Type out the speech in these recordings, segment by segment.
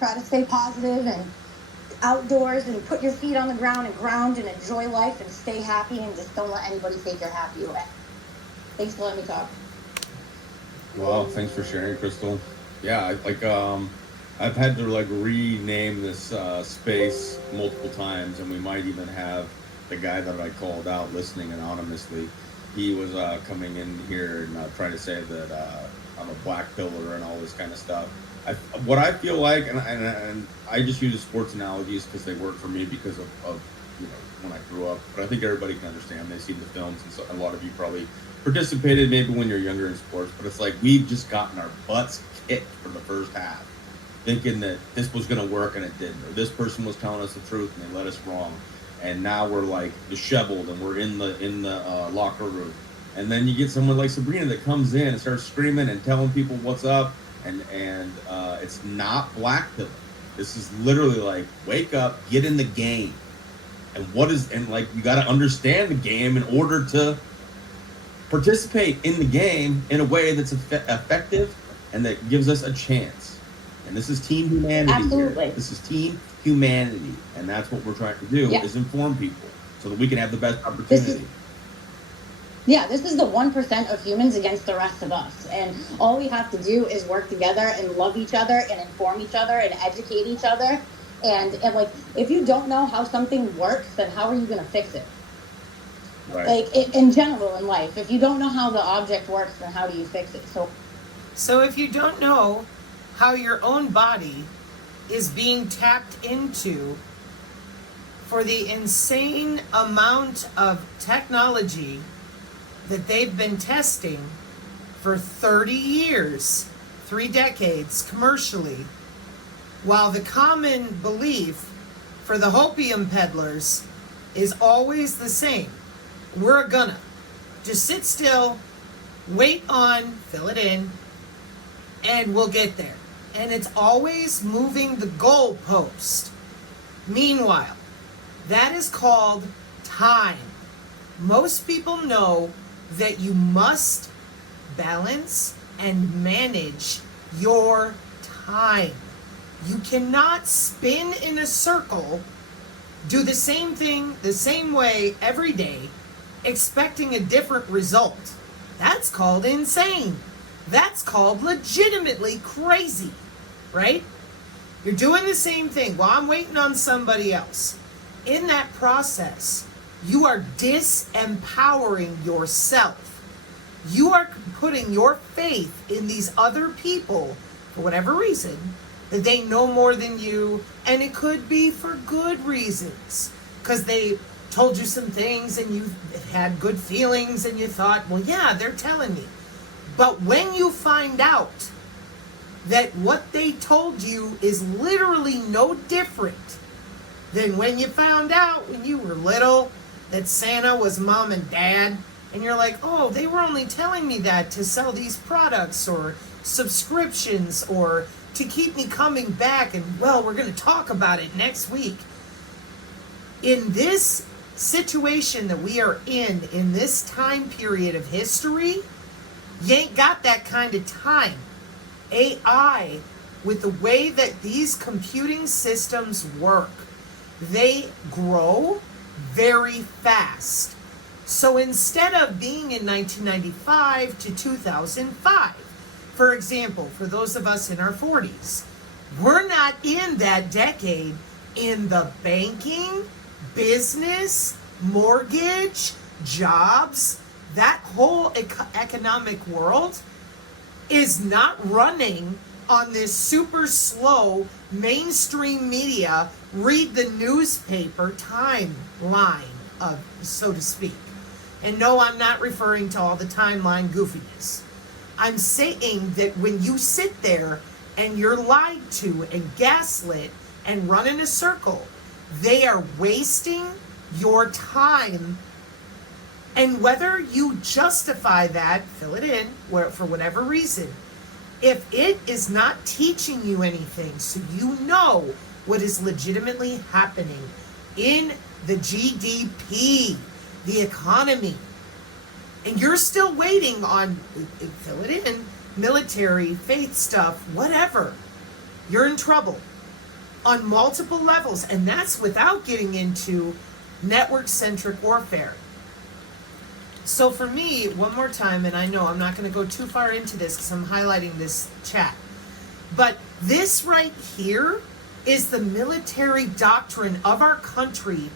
try to stay positive and outdoors and put your feet on the ground and ground and enjoy life and stay happy and just don't let anybody take your happy away. Thanks for letting me talk. Well, thanks for sharing, Crystal. Yeah, I've had to rename this space multiple times, and we might even have the guy that I called out listening anonymously. He was coming in here and trying to say that I'm a black pillar and all this kind of stuff. What I feel like, and I just use sports analogies because they work for me because of when I grew up. But I think everybody can understand. They've seen the films, and so a lot of you probably participated maybe when you're younger in sports. But it's like we've just gotten our butts kicked for the first half, thinking that this was going to work and it didn't, or this person was telling us the truth and they led us wrong, and now we're like disheveled and we're in the locker room. And then you get someone like Sabrina that comes in and starts screaming and telling people what's up. And it's not black pillar. This is literally like, wake up, get in the game. And you got to understand the game in order to participate in the game in a way that's effective and that gives us a chance. And this is team humanity. Absolutely. Here. This is team humanity. And that's what we're trying to do is inform people so that we can have the best opportunity. This is the 1% of humans against the rest of us. And all we have to do is work together and love each other and inform each other and educate each other. And if you don't know how something works, then how are you going to fix it? Right. In general in life, if you don't know how the object works, then how do you fix it? So if you don't know how your own body is being tapped into for the insane amount of technology that they've been testing for 30 years, 3 decades commercially, while the common belief for the Hopium peddlers is always the same. We're gonna just sit still, wait on, fill it in, and we'll get there. And it's always moving the goalpost. Meanwhile, that is called time. Most people know that you must balance and manage your time. You cannot spin in a circle, do the same thing the same way every day, expecting a different result. That's called insane. That's called legitimately crazy, right? You're doing the same thing while I'm waiting on somebody else. In that process, you are disempowering yourself. You are putting your faith in these other people, for whatever reason, that they know more than you, and it could be for good reasons, because they told you some things and you had good feelings and you thought, well, yeah, they're telling me. But when you find out that what they told you is literally no different than when you found out when you were little that Santa was mom and dad, and you're like, oh, they were only telling me that to sell these products or subscriptions or to keep me coming back, and well, we're going to talk about it next week. In this situation that we are in this time period of history, you ain't got that kind of time. AI, with the way that these computing systems work, they grow very fast. So instead of being in 1995 to 2005, for example, for those of us in our 40s, we're not in that decade in the banking, business, mortgage, jobs. That whole economic world is not running on this super slow mainstream media, read the newspaper timeline, so to speak. And no, I'm not referring to all the timeline goofiness. I'm saying that when you sit there and you're lied to and gaslit and run in a circle, they are wasting your time. And whether you justify that, fill it in, for whatever reason, if it is not teaching you anything, so you know what is legitimately happening in the GDP, the economy, and you're still waiting on, fill it in, military, faith stuff, whatever, you're in trouble. on multiple levels, and that's without getting into network-centric warfare. So for me, one more time, and I know I'm not going to go too far into this because I'm highlighting this chat, but this right here is the military doctrine of our country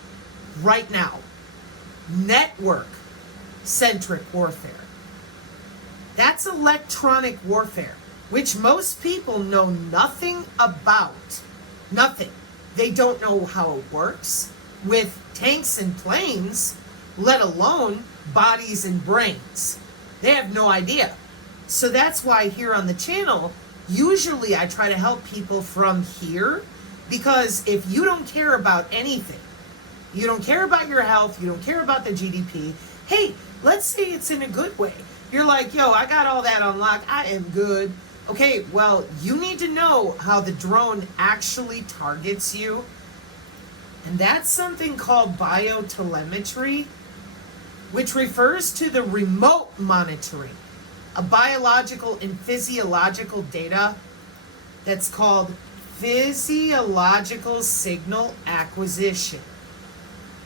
right now. Network-centric warfare. That's electronic warfare, which most people know nothing about. Nothing. They don't know how it works with tanks and planes, let alone bodies and brains. They have no idea. So that's why here on the channel, usually I try to help people from here, because if you don't care about anything, you don't care about your health, you don't care about the GDP, hey, let's say it's in a good way. You're like, yo, I got all that on lock, I am good. Okay, well, you need to know how the drone actually targets you. And that's something called biotelemetry, which refers to the remote monitoring of biological and physiological data that's called physiological signal acquisition.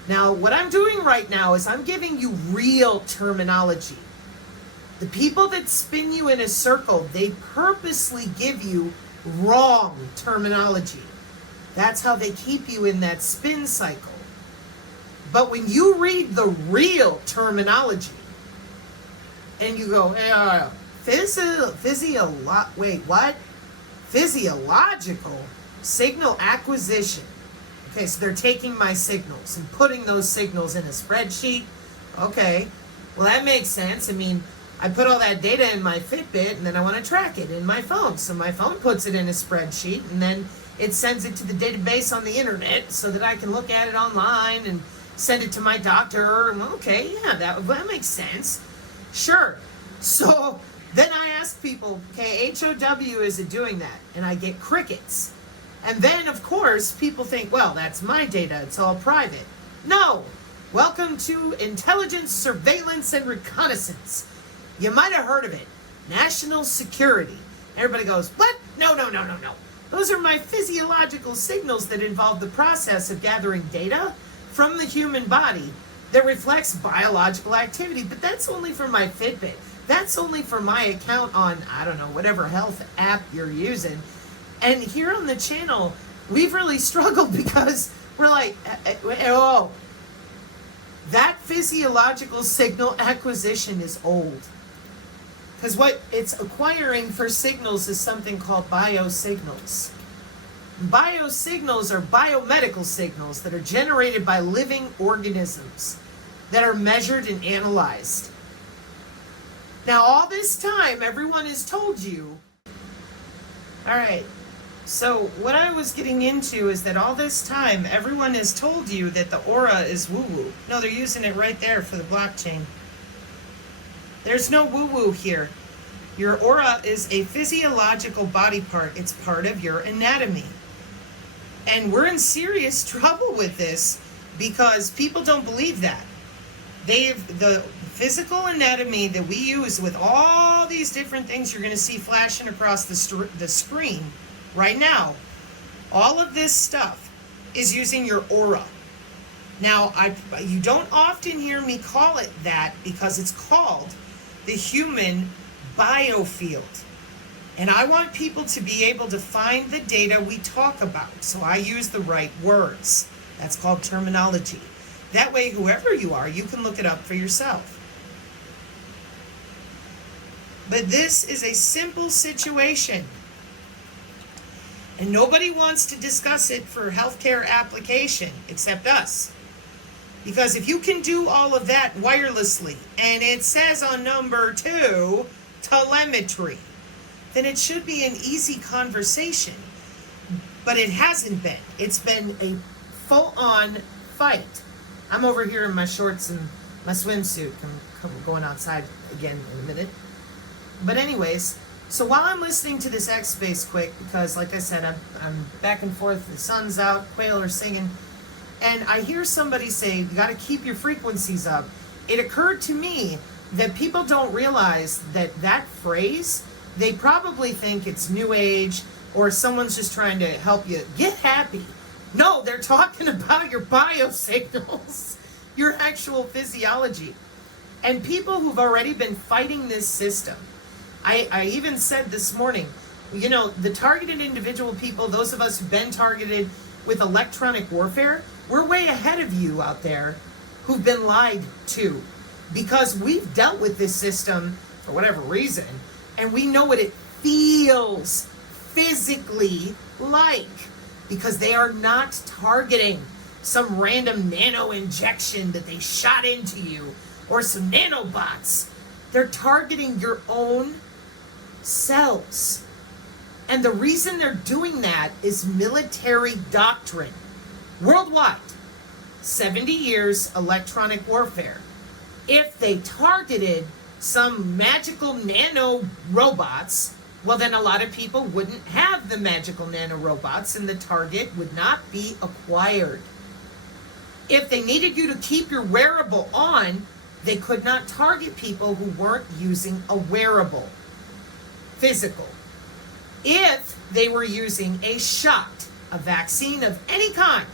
Now, what I'm doing right now is I'm giving you real terminology. The people that spin you in a circle, they purposely give you wrong terminology. That's how they keep you in that spin cycle. But when you read the real terminology, and you go, physiological signal acquisition. Okay, so they're taking my signals and putting those signals in a spreadsheet. Okay, well that makes sense. I mean, I put all that data in my Fitbit and then I want to track it in my phone. So my phone puts it in a spreadsheet and then it sends it to the database on the internet so that I can look at it online and send it to my doctor. Okay, yeah, that makes sense. Sure. So then I ask people, okay, HOW is it doing that? And I get crickets. And then, of course, people think, well, that's my data. It's all private. No. Welcome to intelligence, surveillance, and reconnaissance. You might have heard of it. National security. Everybody goes, what? No. Those are my physiological signals that involve the process of gathering data from the human body that reflects biological activity. But that's only for my Fitbit. That's only for my account on, I don't know, whatever health app you're using. And here on the channel, we've really struggled because we're like, oh, that physiological signal acquisition is old. Because what it's acquiring for signals is something called biosignals. Biosignals are biomedical signals that are generated by living organisms that are measured and analyzed. Now, all this time, everyone has told you, all right, so what I was getting into is that all this time, everyone has told you that the aura is woo-woo. No, they're using it right there for the blockchain. There's no woo-woo here. Your aura is a physiological body part. It's part of your anatomy. And we're in serious trouble with this because people don't believe that. The physical anatomy that we use with all these different things you're going to see flashing across the screen right now, all of this stuff is using your aura. Now, you don't often hear me call it that because it's called the human biofield. And I want people to be able to find the data we talk about. So I use the right words. That's called terminology. That way, whoever you are, you can look it up for yourself. But this is a simple situation. And nobody wants to discuss it for healthcare application except us. Because if you can do all of that wirelessly, and it says on number 2, telemetry, then it should be an easy conversation. But it hasn't been. It's been a full-on fight. I'm over here in my shorts and my swimsuit. I'm going outside again in a minute. But anyways, so while I'm listening to this xspace quick, because like I said, I'm back and forth, the sun's out, quail are singing, and I hear somebody say, you got to keep your frequencies up. It occurred to me that people don't realize that phrase, they probably think it's new age, or someone's just trying to help you get happy. No, they're talking about your biosignals, your actual physiology. And people who've already been fighting this system, I even said this morning, you know, the targeted individual people, those of us who've been targeted with electronic warfare, we're way ahead of you out there who've been lied to, because we've dealt with this system for whatever reason, and we know what it feels physically like, because they are not targeting some random nano injection that they shot into you or some nanobots. They're targeting your own cells. And the reason they're doing that is military doctrine. Worldwide, 70 years electronic warfare. If they targeted some magical nano robots, well, then a lot of people wouldn't have the magical nano robots and the target would not be acquired. If they needed you to keep your wearable on, they could not target people who weren't using a wearable, physical. If they were using a shot, a vaccine of any kind,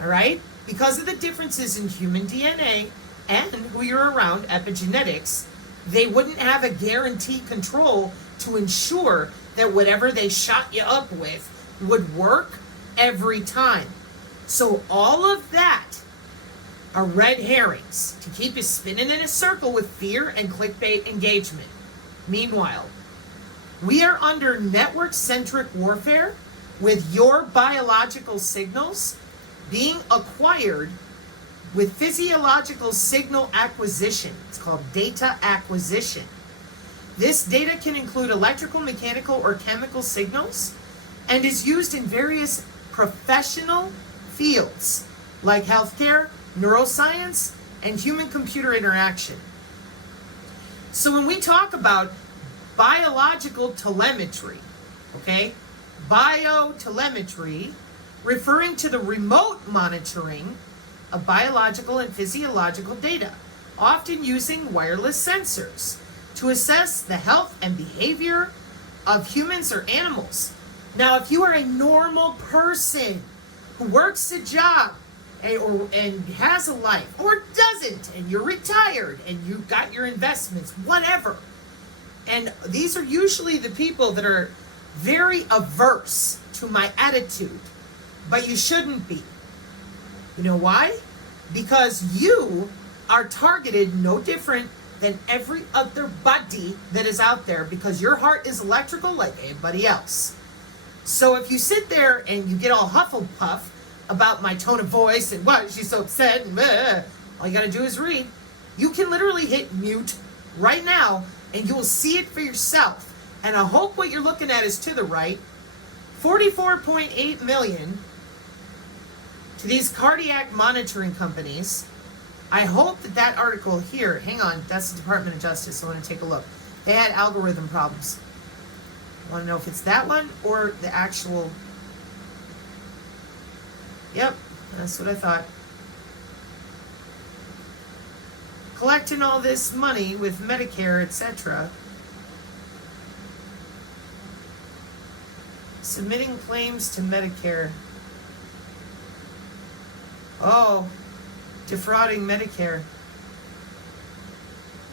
all right, because of the differences in human DNA and who you're around, epigenetics, they wouldn't have a guaranteed control to ensure that whatever they shot you up with would work every time. So all of that are red herrings to keep you spinning in a circle with fear and clickbait engagement. Meanwhile, we are under network-centric warfare with your biological signals being acquired with physiological signal acquisition. It's called data acquisition. This data can include electrical, mechanical, or chemical signals and is used in various professional fields like healthcare, neuroscience, and human-computer interaction. So when we talk about biological telemetry, okay, biotelemetry, referring to the remote monitoring of biological and physiological data, often using wireless sensors to assess the health and behavior of humans or animals. Now, if you are a normal person who works a job and has a life, or doesn't, and you're retired and you've got your investments, whatever, and these are usually the people that are very averse to my attitude, but you shouldn't be. You know why? Because you are targeted no different than every other body that is out there, because your heart is electrical like anybody else. So if you sit there and you get all hufflepuff about my tone of voice and why she's so upset and all you gotta do is read. You can literally hit mute right now and you will see it for yourself. And I hope what you're looking at is to the right. 44.8 million to these cardiac monitoring companies. I hope that article here, hang on, that's the Department of Justice. I want to take a look. They had algorithm problems. I want to know if it's that one or the actual. Yep, that's what I thought. Collecting all this money with Medicare, etc. Submitting claims to Medicare. Oh, defrauding Medicare.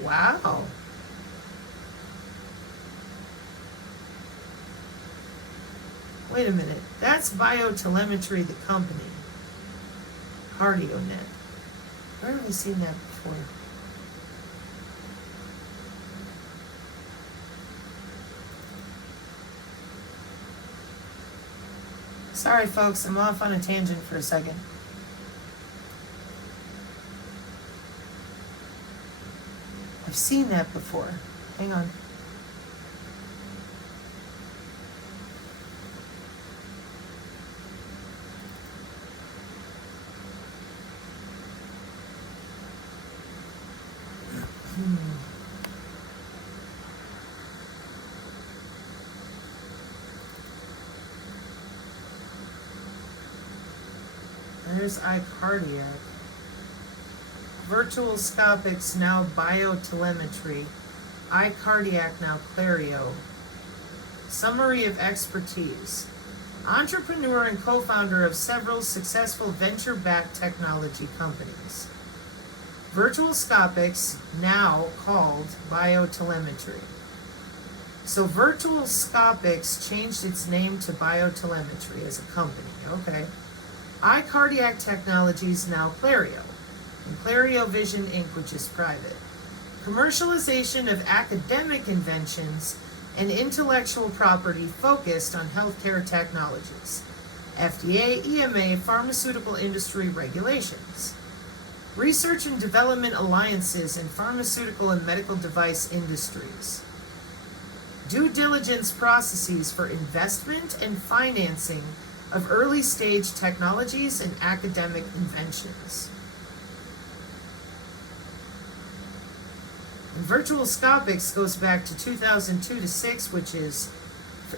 Wow. Wait a minute. That's Biotelemetry, the company. CardioNet. Where have we seen that before? Sorry, folks. I'm off on a tangent for a second. I've seen that before. Hang on. There's iCardiac. VirtualScopics, now Biotelemetry. iCardiac, now Clario. Summary of expertise. Entrepreneur and co-founder of several successful venture-backed technology companies. VirtualScopics, now called Biotelemetry. So VirtualScopics changed its name to Biotelemetry as a company, okay. iCardiac Technologies, now Clario, and Clario Vision Inc., which is private. Commercialization of academic inventions and intellectual property focused on healthcare technologies. FDA, EMA, pharmaceutical industry regulations. Research and development alliances in pharmaceutical and medical device industries. Due diligence processes for investment and financing of early stage technologies and academic inventions. And VirtualScopics goes back to 2002 to 6, which is,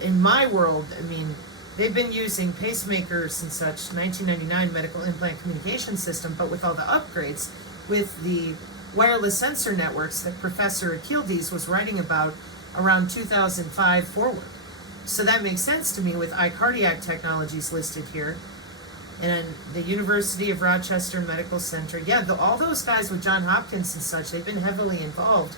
in my world, I mean, they've been using pacemakers and such, 1999 medical implant communication system, but with all the upgrades, with the wireless sensor networks that Professor Akildes was writing about around 2005 forward. So that makes sense to me with iCardiac Technologies listed here. And the University of Rochester Medical Center. Yeah, all those guys with John Hopkins and such, they've been heavily involved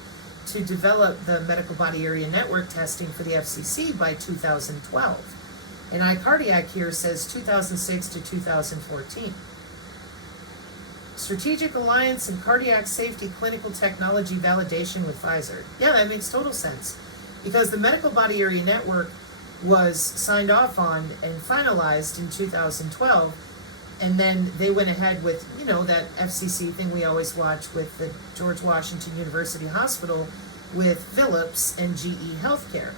to develop the medical body area network testing for the FCC by 2012. And iCardiac here says 2006 to 2014. Strategic Alliance and Cardiac Safety Clinical Technology Validation with Pfizer. Yeah, that makes total sense. Because the medical body area network was signed off on and finalized in 2012. And then they went ahead with, you know, that FCC thing we always watch with the George Washington University Hospital with Philips and GE Healthcare.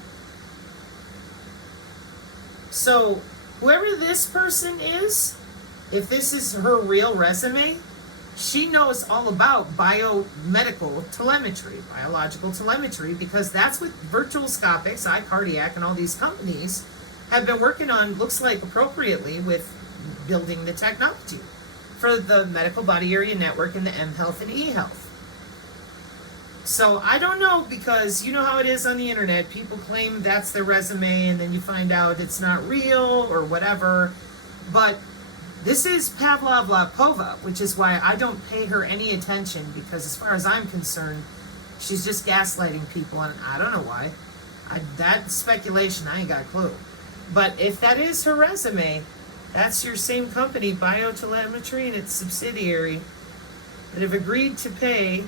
So whoever this person is, if this is her real resume, she knows all about biomedical telemetry, biological telemetry, because that's what VirtualScopics, iCardiac, and all these companies have been working on, looks like appropriately, with building the technology for the medical body area network and the mHealth and eHealth. So I don't know, because you know how it is on the internet. People claim that's their resume and then you find out it's not real or whatever. But this is Pavlov Lapova, which is why I don't pay her any attention, because as far as I'm concerned, she's just gaslighting people, and I don't know why. That speculation, I ain't got a clue. But if that is her resume, that's your same company, Biotelemetry, and its subsidiary, that have agreed to pay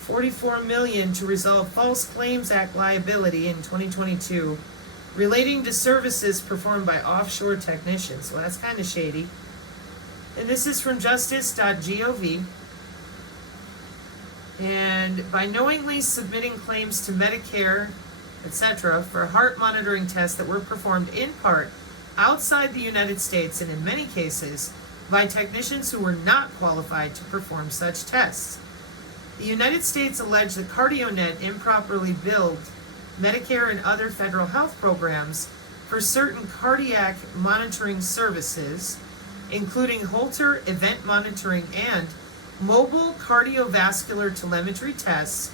$44 million to resolve False Claims Act liability in 2022 relating to services performed by offshore technicians. Well, that's kind of shady. And this is from Justice.gov. And by knowingly submitting claims to Medicare, etc., for heart monitoring tests that were performed in part outside the United States, and in many cases by technicians who were not qualified to perform such tests. The United States alleged that CardioNet improperly billed Medicare and other federal health programs for certain cardiac monitoring services, including Holter event monitoring and mobile cardiovascular telemetry tests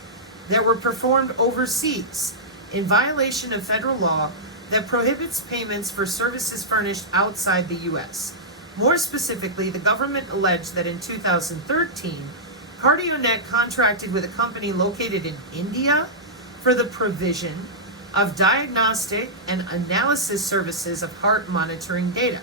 that were performed overseas in violation of federal law that prohibits payments for services furnished outside the U.S. More specifically, the government alleged that in 2013, CardioNet contracted with a company located in India for the provision of diagnostic and analysis services of heart monitoring data.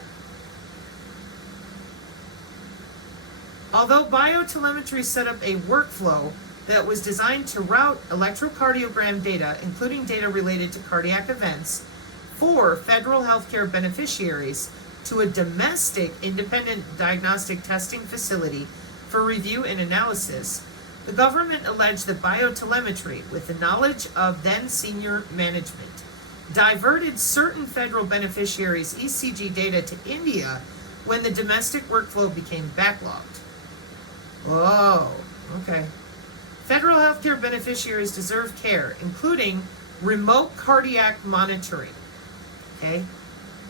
Although Biotelemetry set up a workflow that was designed to route electrocardiogram data, including data related to cardiac events, for federal healthcare beneficiaries to a domestic independent diagnostic testing facility for review and analysis, the government alleged that Biotelemetry, with the knowledge of then senior management, diverted certain federal beneficiaries' ECG data to India when the domestic workflow became backlogged. Whoa, okay. Federal healthcare beneficiaries deserve care, including remote cardiac monitoring. Okay,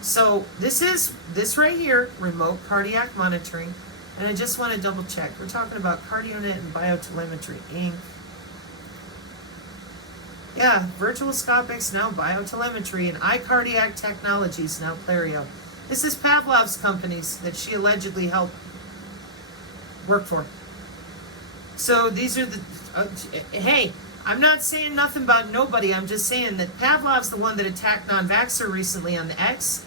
so this right here, remote cardiac monitoring. And I just want to double check. We're talking about CardioNet and Biotelemetry Inc. Yeah, VirtualScopics, now Biotelemetry, and iCardiac Technologies, now Clario. This is Pavlov's companies that she allegedly helped work for. So these are the... hey, I'm not saying nothing about nobody. I'm just saying that Pavlov's the one that attacked Nonvaxer recently on the X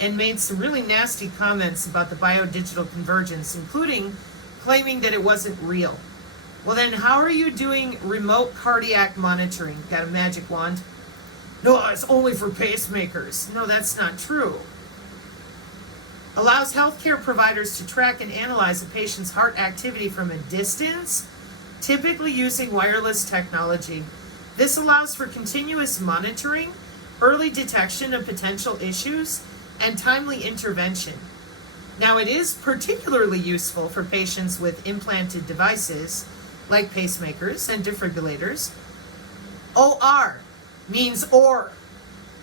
and made some really nasty comments about the biodigital convergence, including claiming that it wasn't real. Well then, how are you doing remote cardiac monitoring? Got a magic wand? No, it's only for pacemakers. No, that's not true. Allows healthcare providers to track and analyze a patient's heart activity from a distance, typically using wireless technology. This allows for continuous monitoring, early detection of potential issues, and timely intervention. Now, it is particularly useful for patients with implanted devices like pacemakers and defibrillators. OR means or.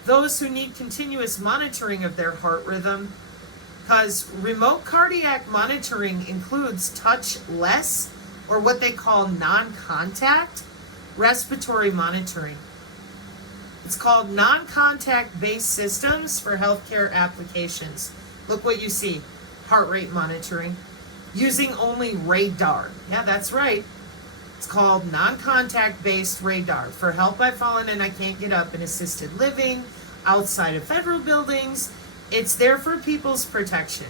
Those who need continuous monitoring of their heart rhythm, because remote cardiac monitoring includes touchless, or what they call non-contact respiratory monitoring. It's called non-contact based systems for healthcare applications. Look what you see. Heart rate monitoring using only radar. Yeah, that's right. It's called non-contact based radar for help I've fallen and I can't get up in assisted living, outside of federal buildings. It's there for people's protection,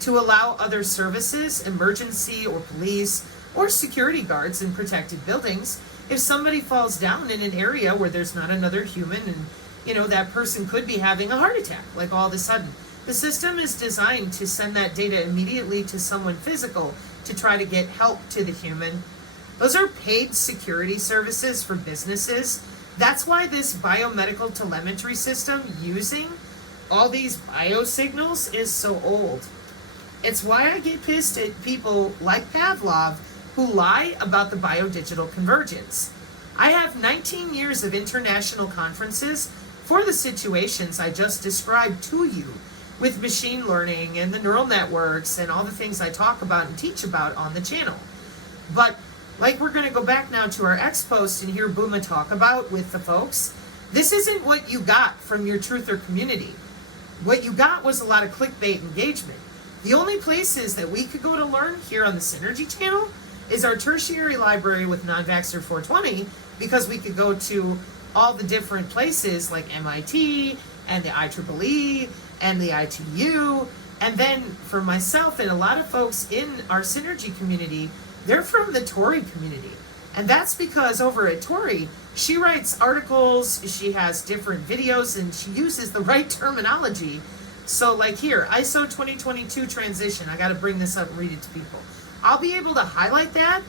to allow other services, emergency or police or security guards in protected buildings, if somebody falls down in an area where there's not another human and, you know, that person could be having a heart attack, like all of a sudden. The system is designed to send that data immediately to someone physical to try to get help to the human. Those are paid security services for businesses. That's why this biomedical telemetry system using all these biosignals is so old. It's why I get pissed at people like Pavlov who lie about the biodigital convergence. I have 19 years of international conferences for the situations I just described to you, with machine learning and the neural networks and all the things I talk about and teach about on the channel. But like we're going to go back now to our X post and hear Booma talk about with the folks, this isn't what you got from your truther community. What you got was a lot of clickbait engagement. The only places that we could go to learn here on the Psinergy channel is our tertiary library with Nonvaxer 420, because we could go to all the different places like MIT and the IEEE and the ITU. And then for myself and a lot of folks in our Psinergy community, they're from the Tory community. And that's because over at Tory, she writes articles, she has different videos, and she uses the right terminology. So like here, ISO 2022 transition, I gotta bring this up and read it to people. I'll be able to highlight that,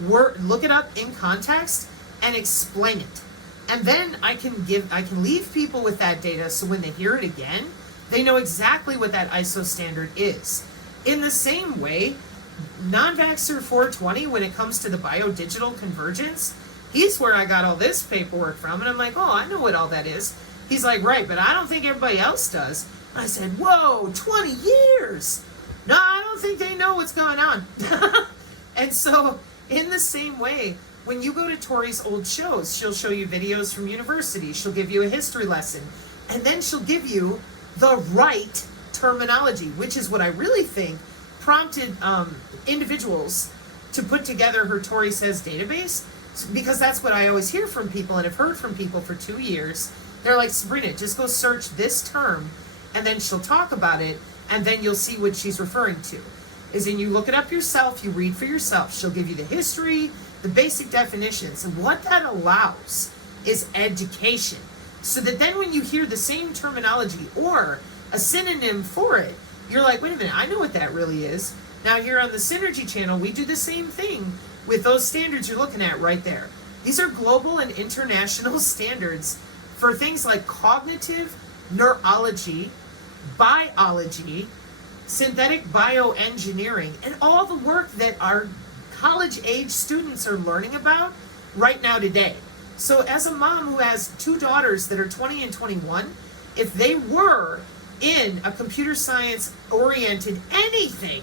look it up in context, and explain it. And then I can leave people with that data so when they hear it again, they know exactly what that ISO standard is. In the same way, Nonvaxer 420, when it comes to the biodigital convergence, he's where I got all this paperwork from. And I'm like, oh, I know what all that is. He's like, right, but I don't think everybody else does. And I said, whoa, 20 years. No, I don't think they know what's going on. And so in the same way, when you go to Tori's old shows, she'll show you videos from universities. She'll give you a history lesson. And then she'll give you the right terminology, which is what I really think prompted individuals to put together her Tory Says database, because that's what I always hear from people and have heard from people for 2 years. They're like, Sabrina, just go search this term, and then she'll talk about it, and then you'll see what she's referring to. Is in you look it up yourself, you read for yourself. She'll give you the history, the basic definitions, and what that allows is education. So that then when you hear the same terminology or a synonym for it, you're like, wait a minute, I know what that really is. Now here on the Psinergy channel, we do the same thing with those standards you're looking at right there. These are global and international standards for things like cognitive neurology, biology, synthetic bioengineering, and all the work that our college-age students are learning about right now today. So as a mom who has 2 daughters that are 20 and 21, if they were in a computer science oriented anything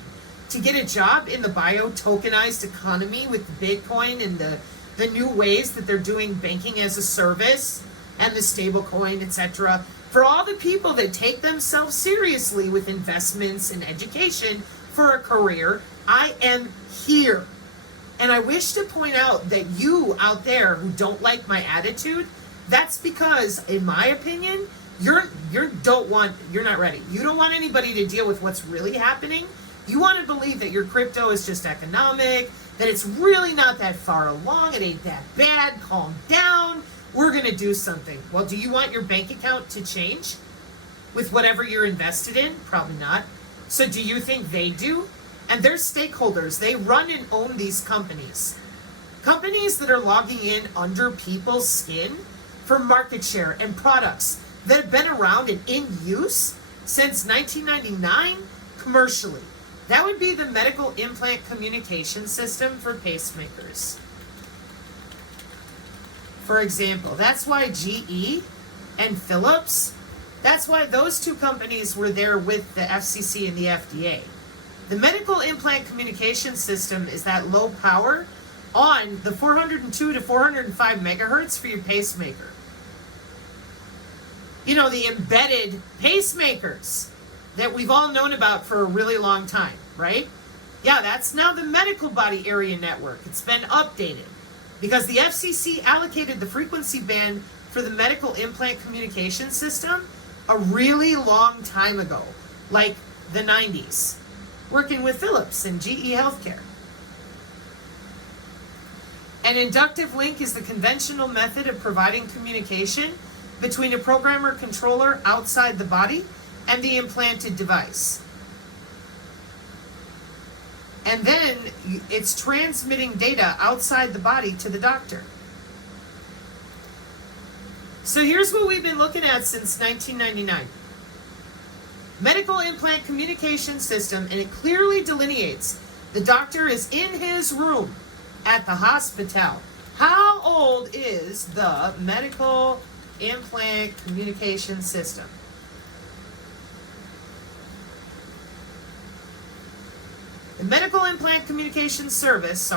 to get a job in the bio tokenized economy with Bitcoin and the the new ways that they're doing banking as a service and the stable coin, etc. For all the people that take themselves seriously with investments and education for a career, I am here. And I wish to point out that you out there who don't like my attitude, that's because, in my opinion, you're not ready. You don't want anybody to deal with what's really happening. You want to believe that your crypto is just economic, that it's really not that far along, it ain't that bad, calm down, we're going to do something. Well, do you want your bank account to change with whatever you're invested in? Probably not. So do you think they do? And they're stakeholders. They run and own these companies. Companies that are logging in under people's skin for market share and products that have been around and in use since 1999 commercially. That would be the medical implant communication system for pacemakers. For example, that's why GE and Philips, that's why those two companies were there with the FCC and the FDA. The medical implant communication system is that low power on the 402 to 405 megahertz for your pacemaker. You know, the embedded pacemakers that we've all known about for a really long time, right? Yeah, that's now the medical body area network. It's been updated because the FCC allocated the frequency band for the medical implant communication system a really long time ago, like the 90s, working with Philips and GE Healthcare. An inductive link is the conventional method of providing communication between a programmer controller outside the body and the implanted device. And then it's transmitting data outside the body to the doctor. So here's what we've been looking at since 1999. Medical implant communication system, and it clearly delineates the doctor is in his room at the hospital. How old is the medical implant communication system? The medical implant communication service,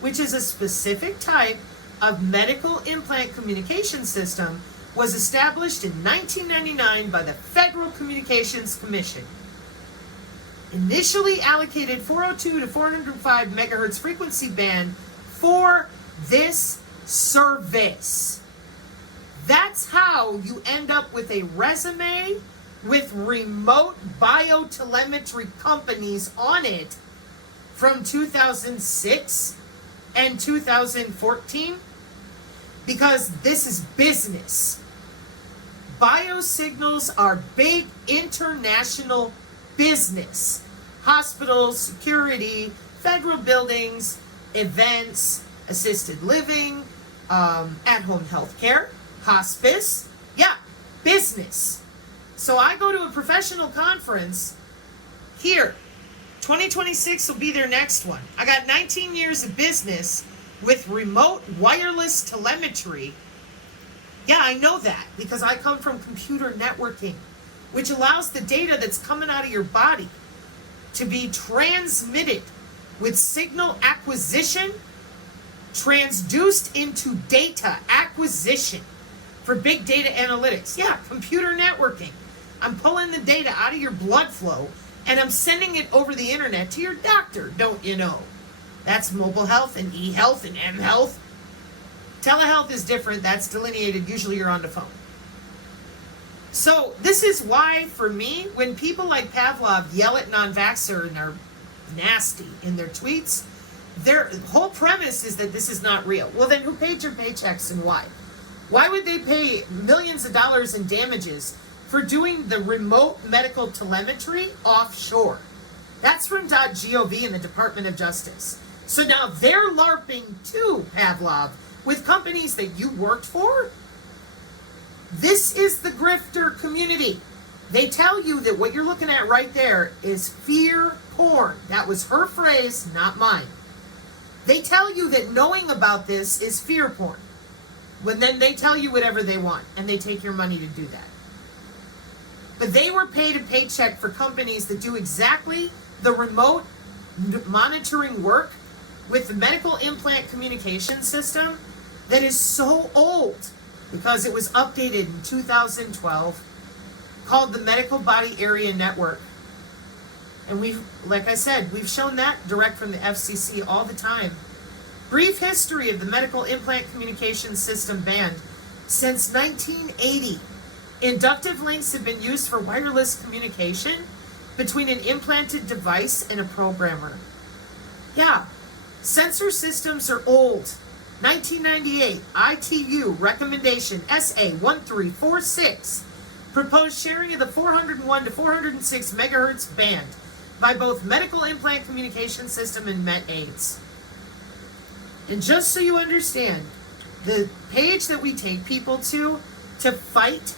which is a specific type of medical implant communication system, was established in 1999 by the Federal Communications Commission. Initially allocated 402 to 405 megahertz frequency band for this service. That's how you end up with a resume with remote biotelemetry companies on it from 2006 and 2014, because this is business. Biosignals are big international business. Hospitals, security, federal buildings, events, assisted living, at-home healthcare, hospice. Yeah, business. So I go to a professional conference here. 2026 will be their next one. I got 19 years of business with remote wireless telemetry. Yeah, I know that because I come from computer networking, which allows the data that's coming out of your body to be transmitted with signal acquisition, transduced into data acquisition for big data analytics. Yeah, computer networking. I'm pulling the data out of your blood flow and I'm sending it over the internet to your doctor, don't you know? That's mobile health and e-health and m-health. Telehealth is different. That's delineated. Usually you're on the phone. So this is why, for me, when people like Pavlov yell at Nonvaxer and are nasty in their tweets, their whole premise is that this is not real. Well, then who paid your paychecks and why? Why would they pay millions of dollars in damages for doing the remote medical telemetry offshore? That's from .gov in the Department of Justice. So now they're LARPing too, Pavlov, with companies that you worked for. This is the grifter community. They tell you that what you're looking at right there is fear porn. That was her phrase, not mine. They tell you that knowing about this is fear porn. When then they tell you whatever they want, and they take your money to do that. But they were paid a paycheck for companies that do exactly the remote monitoring work with the medical implant communication system that is so old because it was updated in 2012, called the Medical Body Area Network. And we've, like I said, we've shown that direct from the FCC all the time. Brief history of the medical implant communication system band. Since 1980, inductive links have been used for wireless communication between an implanted device and a programmer. Yeah, sensor systems are old. 1998, ITU recommendation SA1346 proposed sharing of the 401 to 406 megahertz band by both medical implant communication system and Met aids. And just so you understand, the page that we take people to fight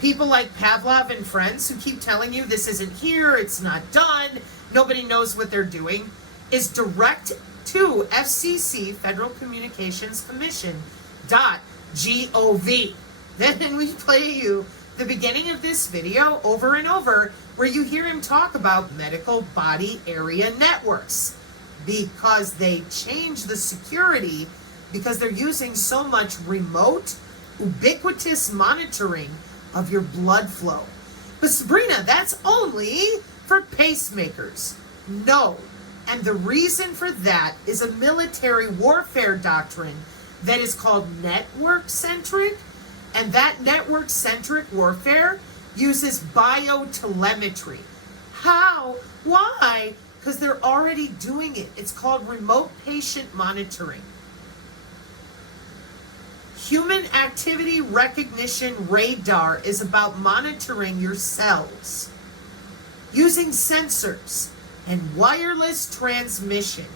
people like Pavlov and friends who keep telling you this isn't here, it's not done, nobody knows what they're doing, is direct to FCC, Federal Communications Commission .gov. Then we play you the beginning of this video over and over where you hear him talk about medical body area networks because they change the security because they're using so much remote, ubiquitous monitoring of your blood flow. But Sabrina, that's only for pacemakers. No. And the reason for that is a military warfare doctrine that is called network-centric. And that network-centric warfare uses biotelemetry. How? Why? Because they're already doing it. It's called remote patient monitoring. Human activity recognition radar is about monitoring your cells using sensors and wireless transmission,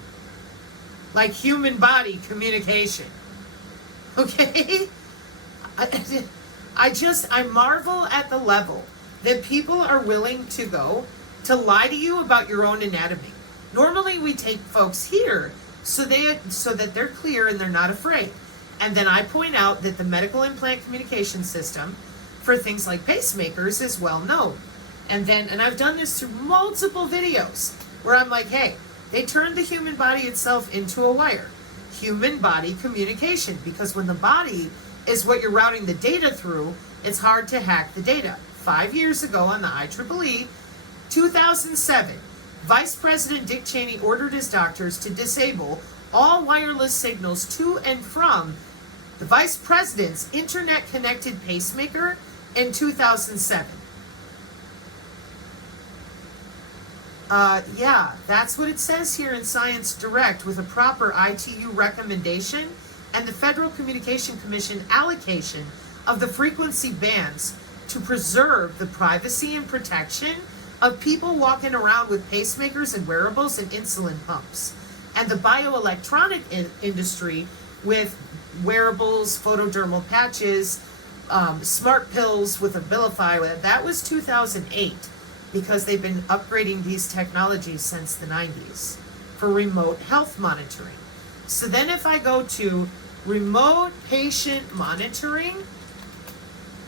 like human body communication. Okay? I marvel at the level that people are willing to go to lie to you about your own anatomy. Normally we take folks here so that they're clear and they're not afraid. And then I point out that the medical implant communication system for things like pacemakers is well known. And I've done this through multiple videos where I'm like, hey, they turned the human body itself into a wire. Human body communication, because when the body is what you're routing the data through, it's hard to hack the data. 5 years ago on the IEEE, 2007, Vice President Dick Cheney ordered his doctors to disable all wireless signals to and from the Vice President's internet-connected pacemaker in 2007. Yeah, that's what it says here in Science Direct with a proper ITU recommendation and the Federal Communication Commission allocation of the frequency bands to preserve the privacy and protection of people walking around with pacemakers and wearables and insulin pumps. And the bioelectronic industry with wearables, photodermal patches, smart pills with Abilify, that was 2008 because they've been upgrading these technologies since the 90s for remote health monitoring. So then if I go to remote patient monitoring,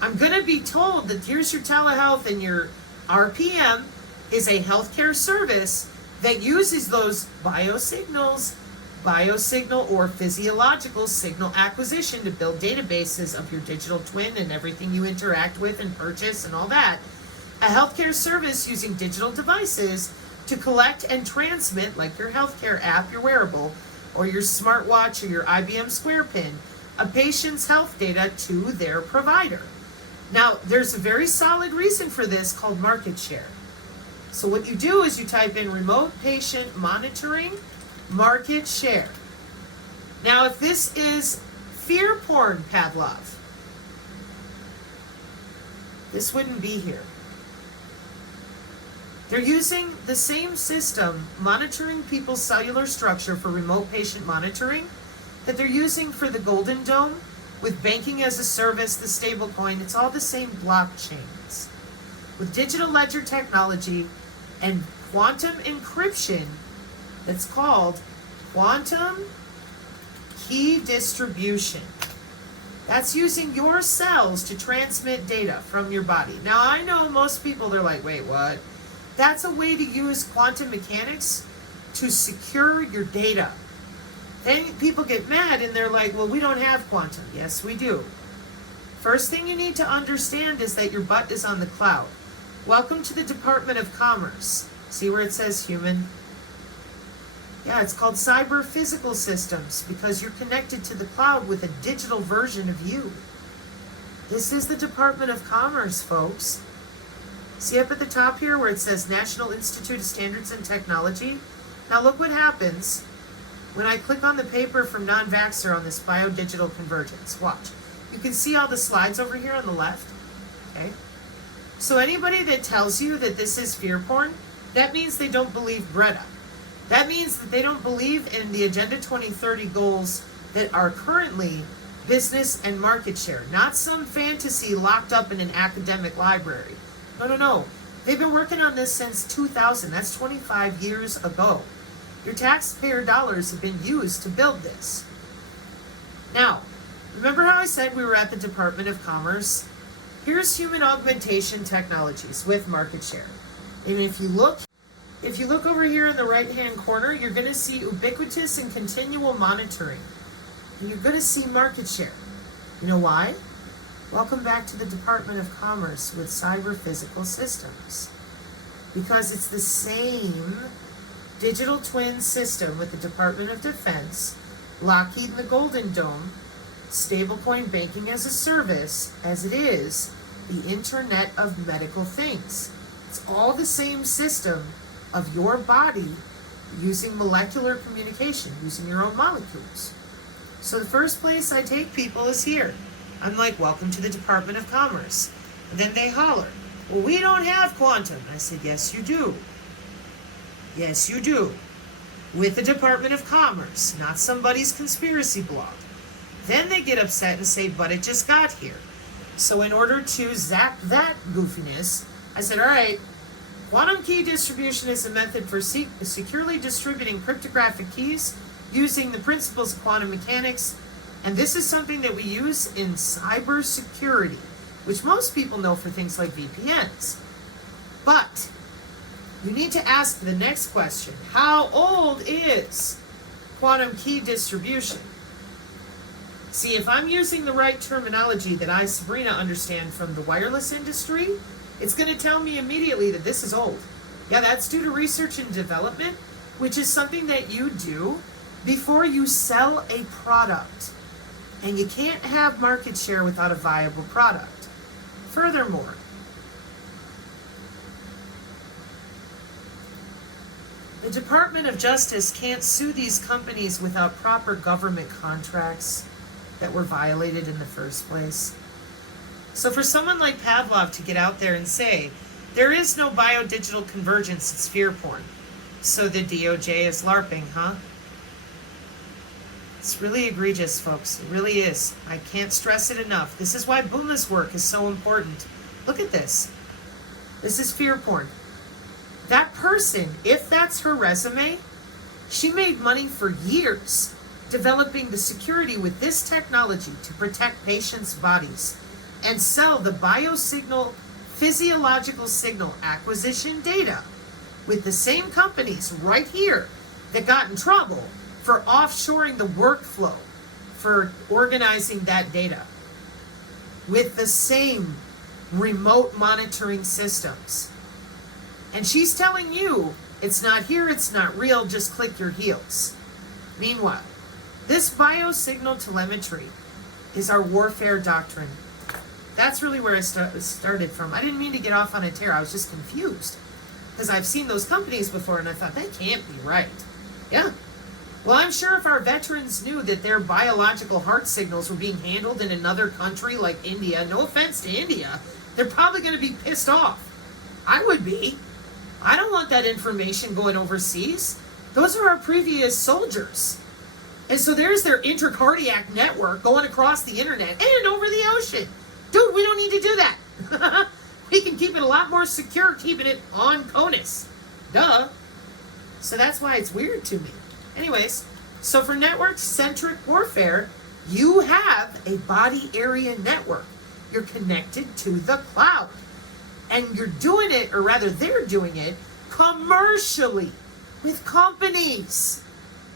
I'm going to be told that here's your telehealth and your RPM is a healthcare service that uses those biosignal or physiological signal acquisition to build databases of your digital twin and everything you interact with and purchase and all that. A healthcare service using digital devices to collect and transmit, like your healthcare app, your wearable, or your smartwatch or your IBM Square Pin, a patient's health data to their provider. Now, there's a very solid reason for this called market share. So what you do is you type in remote patient monitoring market share. Now, if this is fear porn, Pavlov, this wouldn't be here. They're using the same system monitoring people's cellular structure for remote patient monitoring that they're using for the Golden Dome with banking as a service, the stablecoin. It's all the same blockchains. With digital ledger technology and quantum encryption that's called quantum key distribution. That's using your cells to transmit data from your body. Now, I know most people, they're like, wait, what? That's a way to use quantum mechanics to secure your data. Then people get mad and they're like, well, we don't have quantum. Yes, we do. First thing you need to understand is that your butt is on the cloud. Welcome to the Department of Commerce. See where it says human? Yeah, it's called cyber physical systems because you're connected to the cloud with a digital version of you. This is the Department of Commerce, folks. See up at the top here where it says National Institute of Standards and Technology? Now look what happens when I click on the paper from Nonvaxer on this biodigital convergence. Watch. You can see all the slides over here on the left. Okay? So anybody that tells you that this is fear porn, that means they don't believe Greta. That means that they don't believe in the Agenda 2030 goals that are currently business and market share, not some fantasy locked up in an academic library. No. They've been working on this since 2000. That's 25 years ago. Your taxpayer dollars have been used to build this. Now, remember how I said we were at the Department of Commerce? Here's human augmentation technologies with market share. And if you look over here in the right-hand corner, you're going to see ubiquitous and continual monitoring. And you're going to see market share. You know why? Welcome back to the Department of Commerce with cyber physical systems. Because it's the same digital twin system with the Department of Defense, Lockheed and the Golden Dome, stablecoin banking as a service, as it is the Internet of Medical Things. It's all the same system of your body using molecular communication, using your own molecules. So the first place I take people is here. I'm like, welcome to the Department of Commerce. And then they holler, well, we don't have quantum. I said, yes, you do. Yes, you do. With the Department of Commerce, not somebody's conspiracy blog. Then they get upset and say, but it just got here. So in order to zap that goofiness, I said, all right, quantum key distribution is a method for securely distributing cryptographic keys using the principles of quantum mechanics. And this is something that we use in cybersecurity, which most people know for things like VPNs. But you need to ask the next question. How old is quantum key distribution? See, if I'm using the right terminology that I, Sabrina, understand from the wireless industry, it's going to tell me immediately that this is old. Yeah, that's due to research and development, which is something that you do before you sell a product. And you can't have market share without a viable product. Furthermore, the Department of Justice can't sue these companies without proper government contracts that were violated in the first place. So for someone like Pavlov to get out there and say, there is no biodigital convergence, it's fear porn. So the DOJ is LARPing, huh? It's really egregious, folks. It really is. I can't stress it enough. This is why Booma's work is so important. Look at this. This is fear porn. That person, if that's her resume, she made money for years developing the security with this technology to protect patients' bodies and sell the biosignal, physiological signal acquisition data with the same companies right here that got in trouble for offshoring the workflow for organizing that data with the same remote monitoring systems. And she's telling you, it's not here, it's not real, just click your heels. Meanwhile, this biosignal telemetry is our warfare doctrine. That's really where I started from. I didn't mean to get off on a tear, I was just confused. Because I've seen those companies before and I thought, that can't be right. Yeah. Well, I'm sure if our veterans knew that their biological heart signals were being handled in another country like India, no offense to India, they're probably going to be pissed off. I would be. I don't want that information going overseas. Those are our previous soldiers. And so there's their intracardiac network going across the internet and over the ocean. Dude, we don't need to do that. We can keep it a lot more secure, keeping it on CONUS. Duh. So that's why it's weird to me. Anyways, so for network-centric warfare, you have a body area network. You're connected to the cloud. And you're doing it, or rather they're doing it, commercially with companies.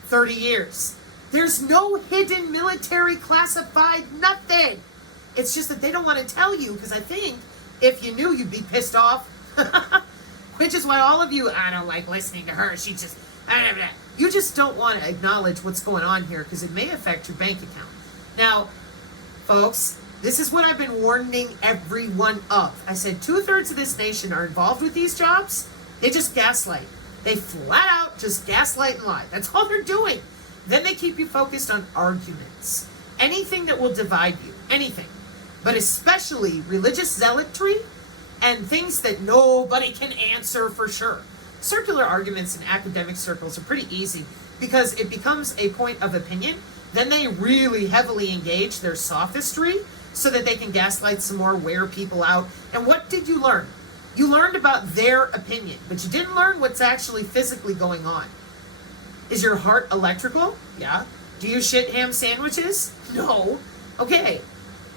30 years. There's no hidden military classified nothing. It's just that they don't want to tell you, because I think if you knew, you'd be pissed off. Which is why all of you, I don't like listening to her. She just, you just don't want to acknowledge what's going on here, because it may affect your bank account. Now, folks, this is what I've been warning everyone of. I said 2/3 of this nation are involved with these jobs. They just gaslight. They flat out just gaslight and lie. That's all they're doing. Then they keep you focused on arguments. Anything that will divide you. Anything. But especially religious zealotry and things that nobody can answer for sure. Circular arguments in academic circles are pretty easy because it becomes a point of opinion. Then they really heavily engage their sophistry so that they can gaslight some more, wear people out. And what did you learn? You learned about their opinion, but you didn't learn what's actually physically going on. Is your heart electrical? Yeah. Do you shit ham sandwiches? No. Okay.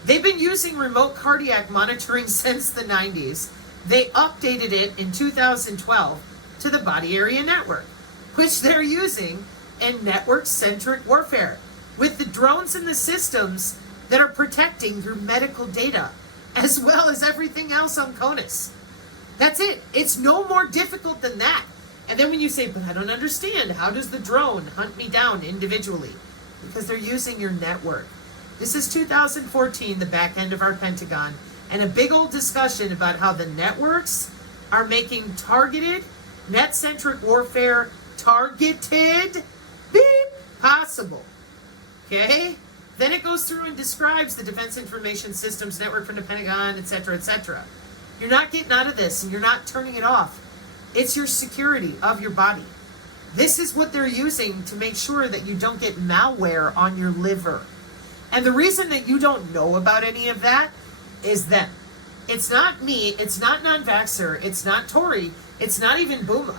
They've been using remote cardiac monitoring since the 90s. They updated it in 2012 to the body area network, which they're using in network-centric warfare with the drones and the systems that are protecting your medical data, as well as everything else on CONUS. That's it. It's no more difficult than that. And then when you say, but I don't understand, how does the drone hunt me down individually? Because they're using your network. This is 2014, the back end of our Pentagon, and a big old discussion about how the networks are making targeted, net-centric warfare targeted, beep, possible. Okay? Then it goes through and describes the Defense Information Systems Network from the Pentagon, etc., etc. You're not getting out of this, and you're not turning it off. It's your security of your body. This is what they're using to make sure that you don't get malware on your liver. And the reason that you don't know about any of that is them. It's not me, it's not Nonvaxer, it's not Tory, it's not even Booma.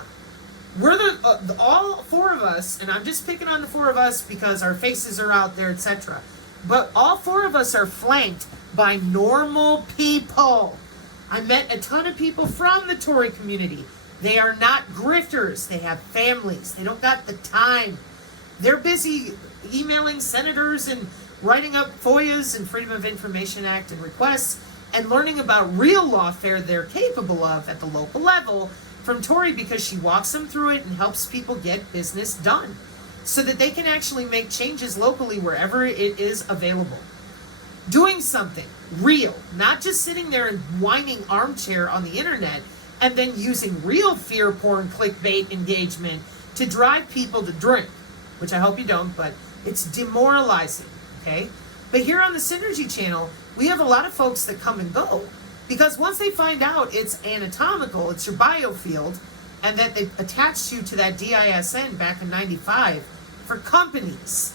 We're all four of us, and I'm just picking on the four of us because our faces are out there, etc. But all four of us are flanked by normal people. I met a ton of people from the Tory community. They are not grifters. They have families. They don't got the time. They're busy emailing senators and writing up FOIAs and Freedom of Information Act and requests and learning about real lawfare they're capable of at the local level from Tory, because she walks them through it and helps people get business done so that they can actually make changes locally wherever it is available. Doing something real, not just sitting there and whining armchair on the internet and then using real fear porn clickbait engagement to drive people to drink, which I hope you don't, but it's demoralizing, okay? But here on the Psinergy channel, we have a lot of folks that come and go because once they find out it's anatomical, it's your Biofield, and that they've attached you to that DISN back in 95 for companies,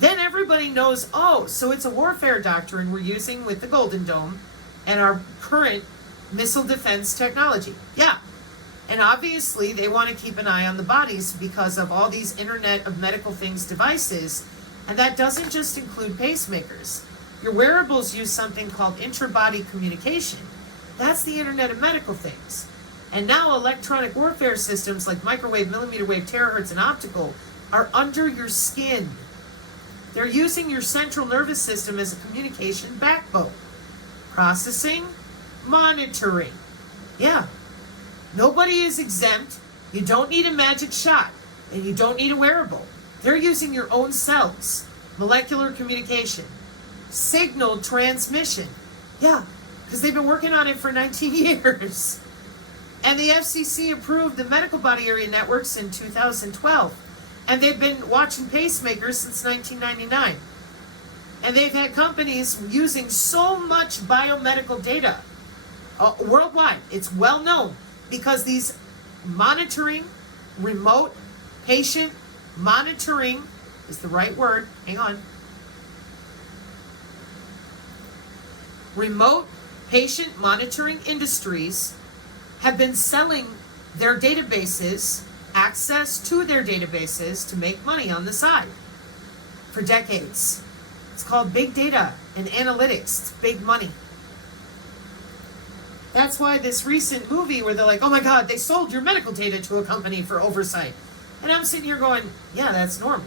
then everybody knows, oh, so it's a warfare doctrine we're using with the Golden Dome and our current missile defense technology. Yeah. And obviously they want to keep an eye on the bodies because of all these Internet of Medical Things devices. And that doesn't just include pacemakers. Your wearables use something called intrabody communication. That's the Internet of Medical Things. And now electronic warfare systems like microwave, millimeter wave, terahertz, and optical are under your skin. They're using your central nervous system as a communication backbone. Processing, monitoring. Yeah. Nobody is exempt. You don't need a magic shot. And you don't need a wearable. They're using your own cells. Molecular communication. Signal transmission. Yeah. Because they've been working on it for 19 years. And the FCC approved the medical body area networks in 2012. And they've been watching pacemakers since 1999. And they've had companies using so much biomedical data worldwide. It's well known because these monitoring, remote patient monitoring is the right word. Hang on. Remote patient monitoring industries have been selling their databases, access to their databases to make money on the side for decades. It's called big data and analytics. It's big money. That's why this recent movie where they're like, oh my God, they sold your medical data to a company for oversight. And I'm sitting here going, yeah, that's normal.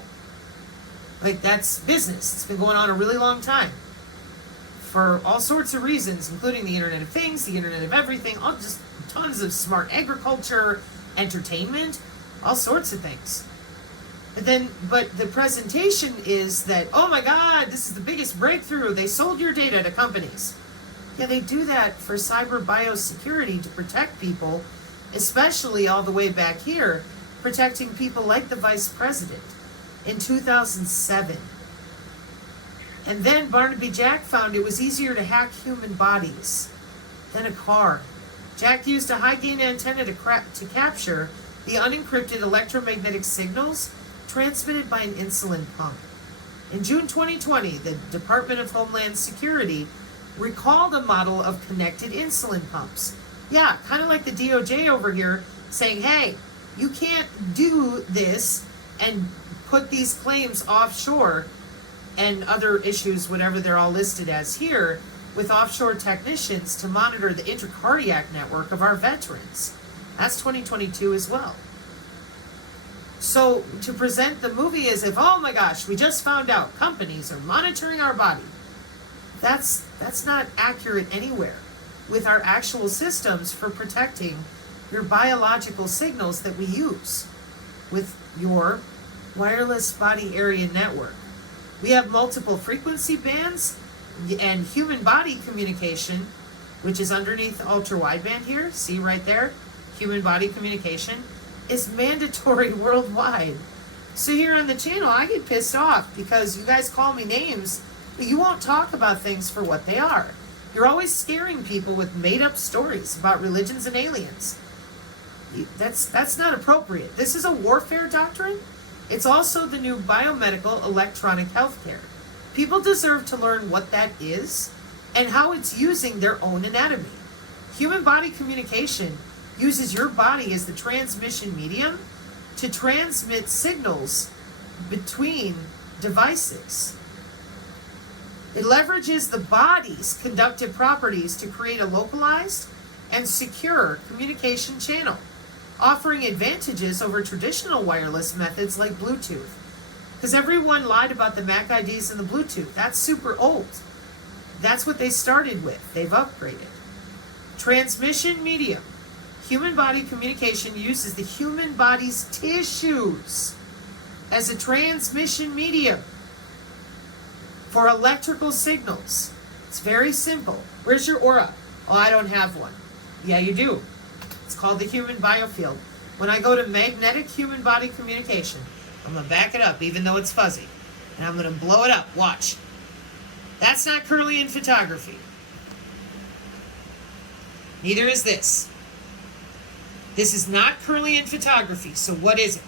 Like, that's business. It's been going on a really long time. For all sorts of reasons, including the Internet of Things, the Internet of Everything, all just tons of smart agriculture, entertainment, all sorts of things. But the presentation is that, oh my God, this is the biggest breakthrough. They sold your data to companies. Yeah, they do that for cyber biosecurity to protect people, especially all the way back here, protecting people like the vice president in 2007. And then Barnaby Jack found it was easier to hack human bodies than a car. Jack used a high-gain antenna to capture the unencrypted electromagnetic signals transmitted by an insulin pump. In June 2020, the Department of Homeland Security recalled a model of connected insulin pumps. Yeah, kind of like the DOJ over here saying, hey, you can't do this and put these claims offshore and other issues, whatever they're all listed as here, with offshore technicians to monitor the intracardiac network of our veterans. That's 2022 as well. So to present the movie as if, oh my gosh, we just found out companies are monitoring our body, that's not accurate anywhere with our actual systems for protecting your biological signals that we use with your wireless body area network. We have multiple frequency bands and human body communication, which is underneath the ultra wideband here. See right there? Human body communication is mandatory worldwide. So here on the channel, I get pissed off because you guys call me names, but you won't talk about things for what they are. You're always scaring people with made-up stories about religions and aliens. That's not appropriate. This is a warfare doctrine. It's also the new biomedical electronic healthcare. People deserve to learn what that is and how it's using their own anatomy. Human body communication uses your body as the transmission medium to transmit signals between devices. It leverages the body's conductive properties to create a localized and secure communication channel, offering advantages over traditional wireless methods like Bluetooth. Because everyone lied about the MAC IDs and the Bluetooth. That's super old. That's what they started with. They've upgraded. Transmission medium. Human body communication uses the human body's tissues as a transmission medium for electrical signals. It's very simple. Where's your aura? Oh, I don't have one. Yeah, you do. It's called the human biofield. When I go to magnetic human body communication, I'm going to back it up even though it's fuzzy. And I'm going to blow it up. Watch. That's not Kirlian photography. Neither is this. This is not Kirlian photography. So what is it?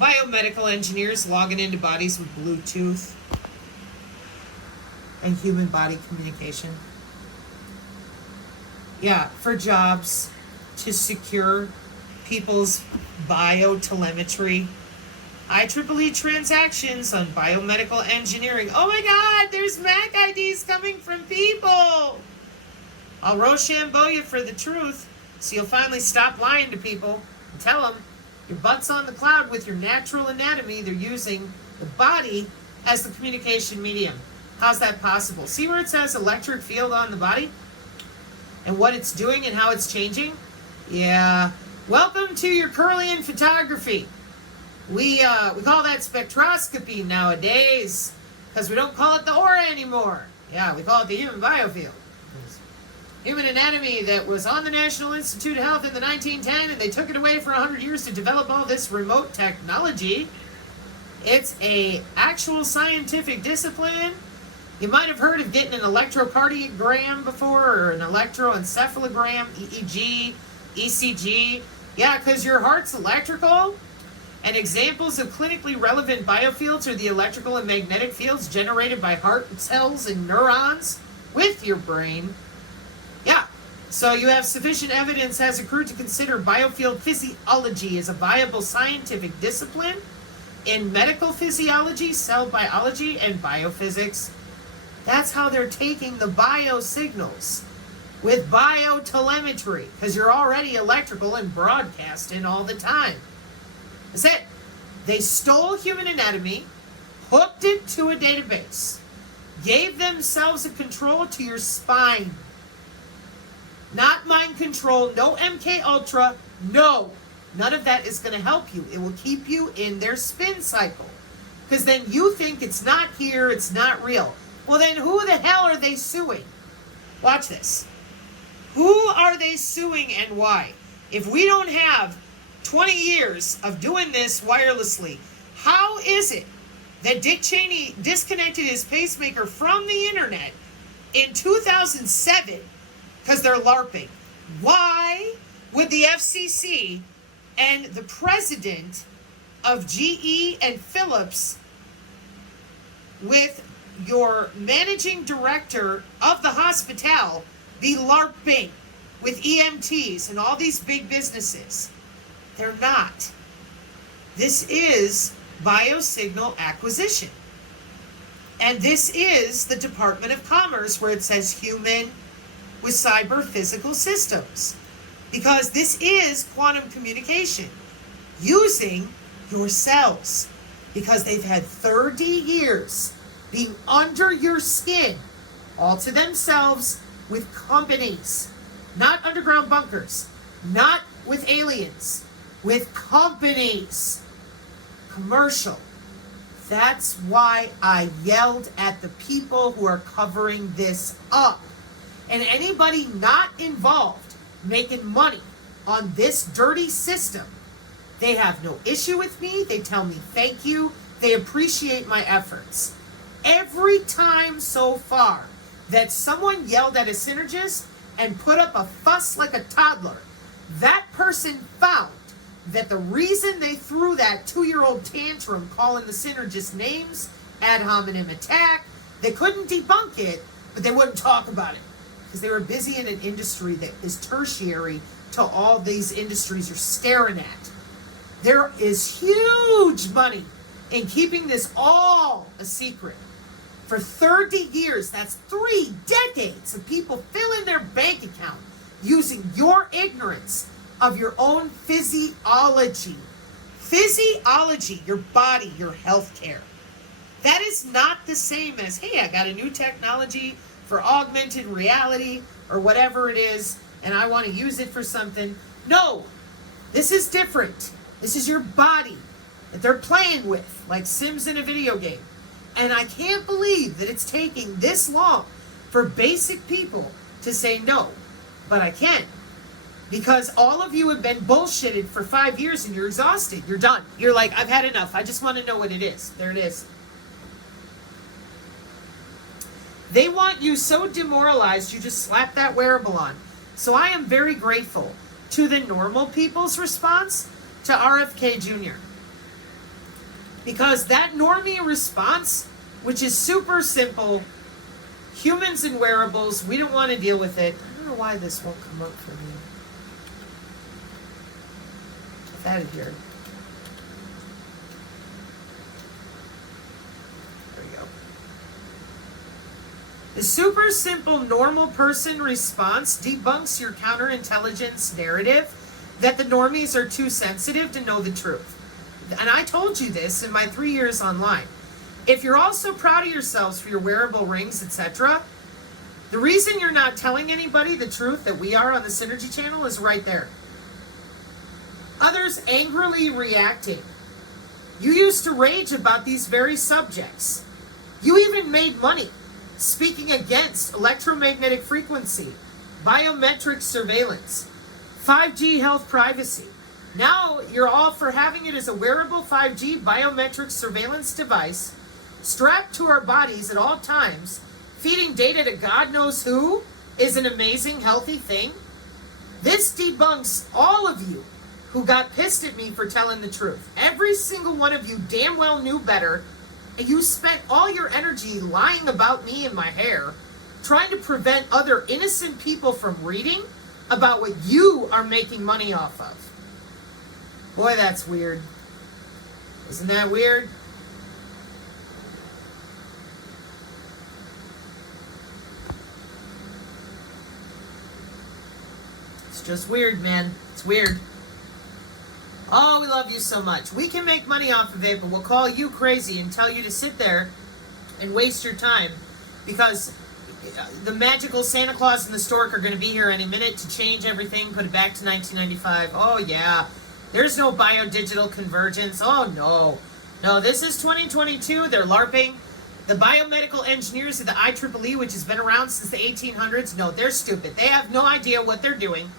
Biomedical engineers logging into bodies with Bluetooth and human body communication. Yeah, for jobs, to secure people's biotelemetry. IEEE transactions on biomedical engineering. Oh my God, there's MAC IDs coming from people. I'll Rochambeau you for the truth, so you'll finally stop lying to people and tell them your butt's on the cloud with your natural anatomy. They're using the body as the communication medium. How's that possible? See where it says electric field on the body? And what it's doing and how it's changing? Yeah. Welcome to your Kirlian photography. We call that spectroscopy nowadays because we don't call it the aura anymore. Yeah, we call it the human biofield. Human anatomy that was on the National Institute of Health in the 1910, and they took it away for 100 years to develop all this remote technology. It's a actual scientific discipline. You might have heard of getting an electrocardiogram before, or an electroencephalogram, EEG, ECG. Yeah, because your heart's electrical. And examples of clinically relevant biofields are the electrical and magnetic fields generated by heart cells and neurons with your brain. Yeah, so you have sufficient evidence has accrued to consider biofield physiology as a viable scientific discipline in medical physiology, cell biology, and biophysics. That's how they're taking the biosignals with biotelemetry, because you're already electrical and broadcasting all the time. That's it. They stole human anatomy, hooked it to a database, gave themselves a control to your spine. Not mind control, no MK Ultra, no. None of that is going to help you. It will keep you in their spin cycle. Because then you think it's not here, it's not real. Well, then who the hell are they suing? Watch this. Who are they suing and why? If we don't have 20 years of doing this wirelessly, how is it that Dick Cheney disconnected his pacemaker from the internet in 2007 because they're LARPing? Why would the FCC and the president of GE and Philips with your managing director of the hospital be LARPing with EMTs and all these big businesses? They're not. This is biosignal acquisition. And this is the Department of Commerce where it says human with cyber physical systems. Because this is quantum communication using your cells. Because they've had 30 years being under your skin, all to themselves, with companies. Not underground bunkers. Not with aliens. With companies. Commercial. That's why I yelled at the people who are covering this up. And anybody not involved making money on this dirty system, they have no issue with me. They tell me thank you. They appreciate my efforts. Every time so far that someone yelled at a synergist and put up a fuss like a toddler, that person found that the reason they threw that 2-year-old tantrum calling the synergist names, ad hominem attack, they couldn't debunk it, but they wouldn't talk about it because they were busy in an industry that is tertiary to all these industries you're staring at. There is huge money in keeping this all a secret. For 30 years, that's 3 decades of people filling their bank account using your ignorance of your own physiology. Physiology, your body, your health care. That is not the same as, hey, I got a new technology for augmented reality or whatever it is, and I want to use it for something. No, this is different. This is your body that they're playing with, like Sims in a video game. And I can't believe that it's taking this long for basic people to say no. But I can. Because all of you have been bullshitted for 5 years and you're exhausted. You're done. You're like, I've had enough. I just want to know what it is. There it is. They want you so demoralized you just slap that wearable on. So I am very grateful to the normal people's response to RFK Jr. Because that normie response, which is super simple, humans and wearables, we don't want to deal with it. I don't know why this won't come up for me. Get out of here. There we go. The super simple normal person response debunks your counterintelligence narrative that the normies are too sensitive to know the truth. And I told you this in my 3 years online. If you're all so proud of yourselves for your wearable rings, etc., the reason you're not telling anybody the truth that we are on the Synergy channel is right there. Others angrily reacting. You used to rage about these very subjects. You even made money speaking against electromagnetic frequency, biometric surveillance, 5G health privacy. Now you're all for having it as a wearable 5G biometric surveillance device strapped to our bodies at all times, feeding data to God knows who is an amazing, healthy thing. This debunks all of you who got pissed at me for telling the truth. Every single one of you damn well knew better, and you spent all your energy lying about me and my hair, trying to prevent other innocent people from reading about what you are making money off of. Boy, that's weird. Isn't that weird? It's just weird, man. It's weird. Oh, we love you so much. We can make money off of it, but we'll call you crazy and tell you to sit there and waste your time, because the magical Santa Claus and the stork are going to be here any minute to change everything, put it back to 1995. Oh, yeah. There's no biodigital convergence. Oh, no. No, this is 2022. They're LARPing. The biomedical engineers of the IEEE, which has been around since the 1800s, no, they're stupid. They have no idea what they're doing.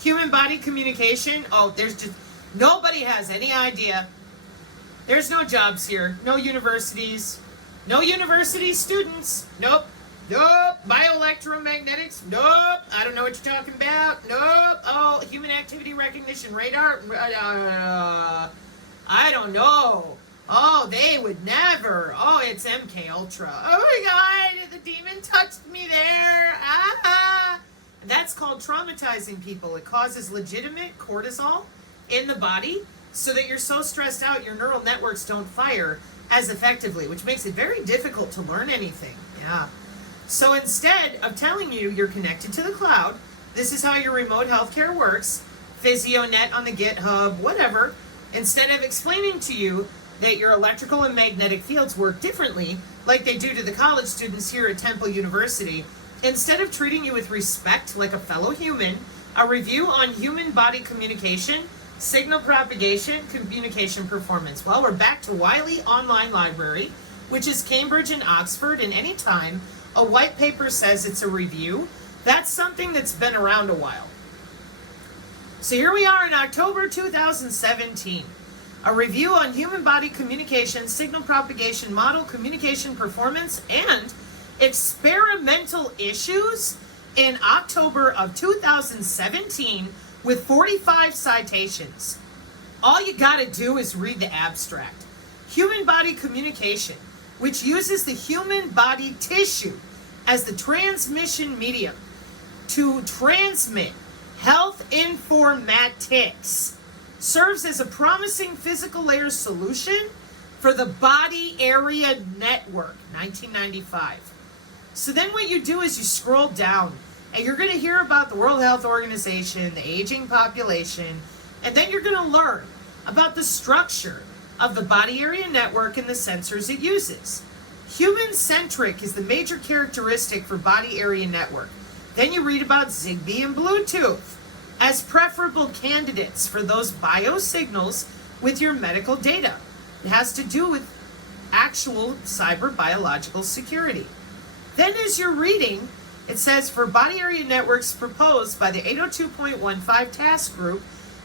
Human body communication, oh, there's just, nobody has any idea. There's no jobs here. No universities. No university students. Nope. Nope. Bioelectromagnetics. Nope. I don't know what you're talking about. Nope. Oh, human activity recognition radar. I don't know. Oh, they would never. Oh, it's MK Ultra. Oh my God, the demon touched me there. Ah. That's called traumatizing people. It causes legitimate cortisol in the body so that you're so stressed out your neural networks don't fire as effectively, which makes it very difficult to learn anything. Yeah. So instead of telling you you're connected to the cloud, this is how your remote healthcare works, PhysioNet on the GitHub, whatever, instead of explaining to you that your electrical and magnetic fields work differently, like they do to the college students here at Temple University, instead of treating you with respect like a fellow human, a review on human body communication, signal propagation, communication performance. Well, we're back to Wiley Online Library, which is Cambridge and Oxford, and anytime a white paper says it's a review, that's something that's been around a while. So here we are in October 2017. A review on human body communication, signal propagation model, communication performance, and experimental issues in October of 2017 with 45 citations. All you gotta do is read the abstract. Human body communication, which uses the human body tissue as the transmission medium to transmit health informatics, serves as a promising physical layer solution for the body area network, 1995. So then what you do is you scroll down and you're going to hear about the World Health Organization, the aging population, and then you're going to learn about the structure of the body area network and the sensors it uses. Human-centric is the major characteristic for body area network. Then you read about Zigbee and Bluetooth as preferable candidates for those biosignals with your medical data. It has to do with actual cyber biological security. Then as you're reading, it says for body area networks proposed by the 802.15 task group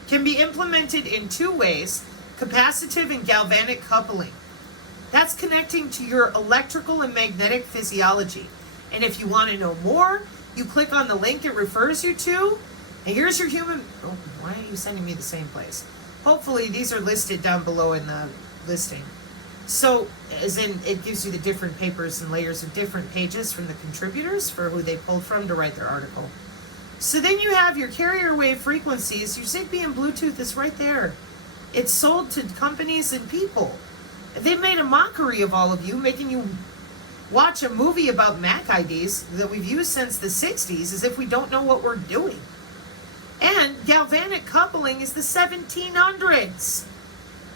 can be implemented in two ways, capacitive and galvanic coupling. That's connecting to your electrical and magnetic physiology. And if you want to know more, you click on the link it refers you to. And here's your human... Oh, why are you sending me the same place? Hopefully these are listed down below in the listing. So, as in, it gives you the different papers and layers of different pages from the contributors for who they pulled from to write their article. So then you have your carrier wave frequencies. Your Zigbee and Bluetooth is right there. It's sold to companies and people. They made a mockery of all of you, making you watch a movie about MAC IDs that we've used since the 60s as if we don't know what we're doing. And galvanic coupling is the 1700s.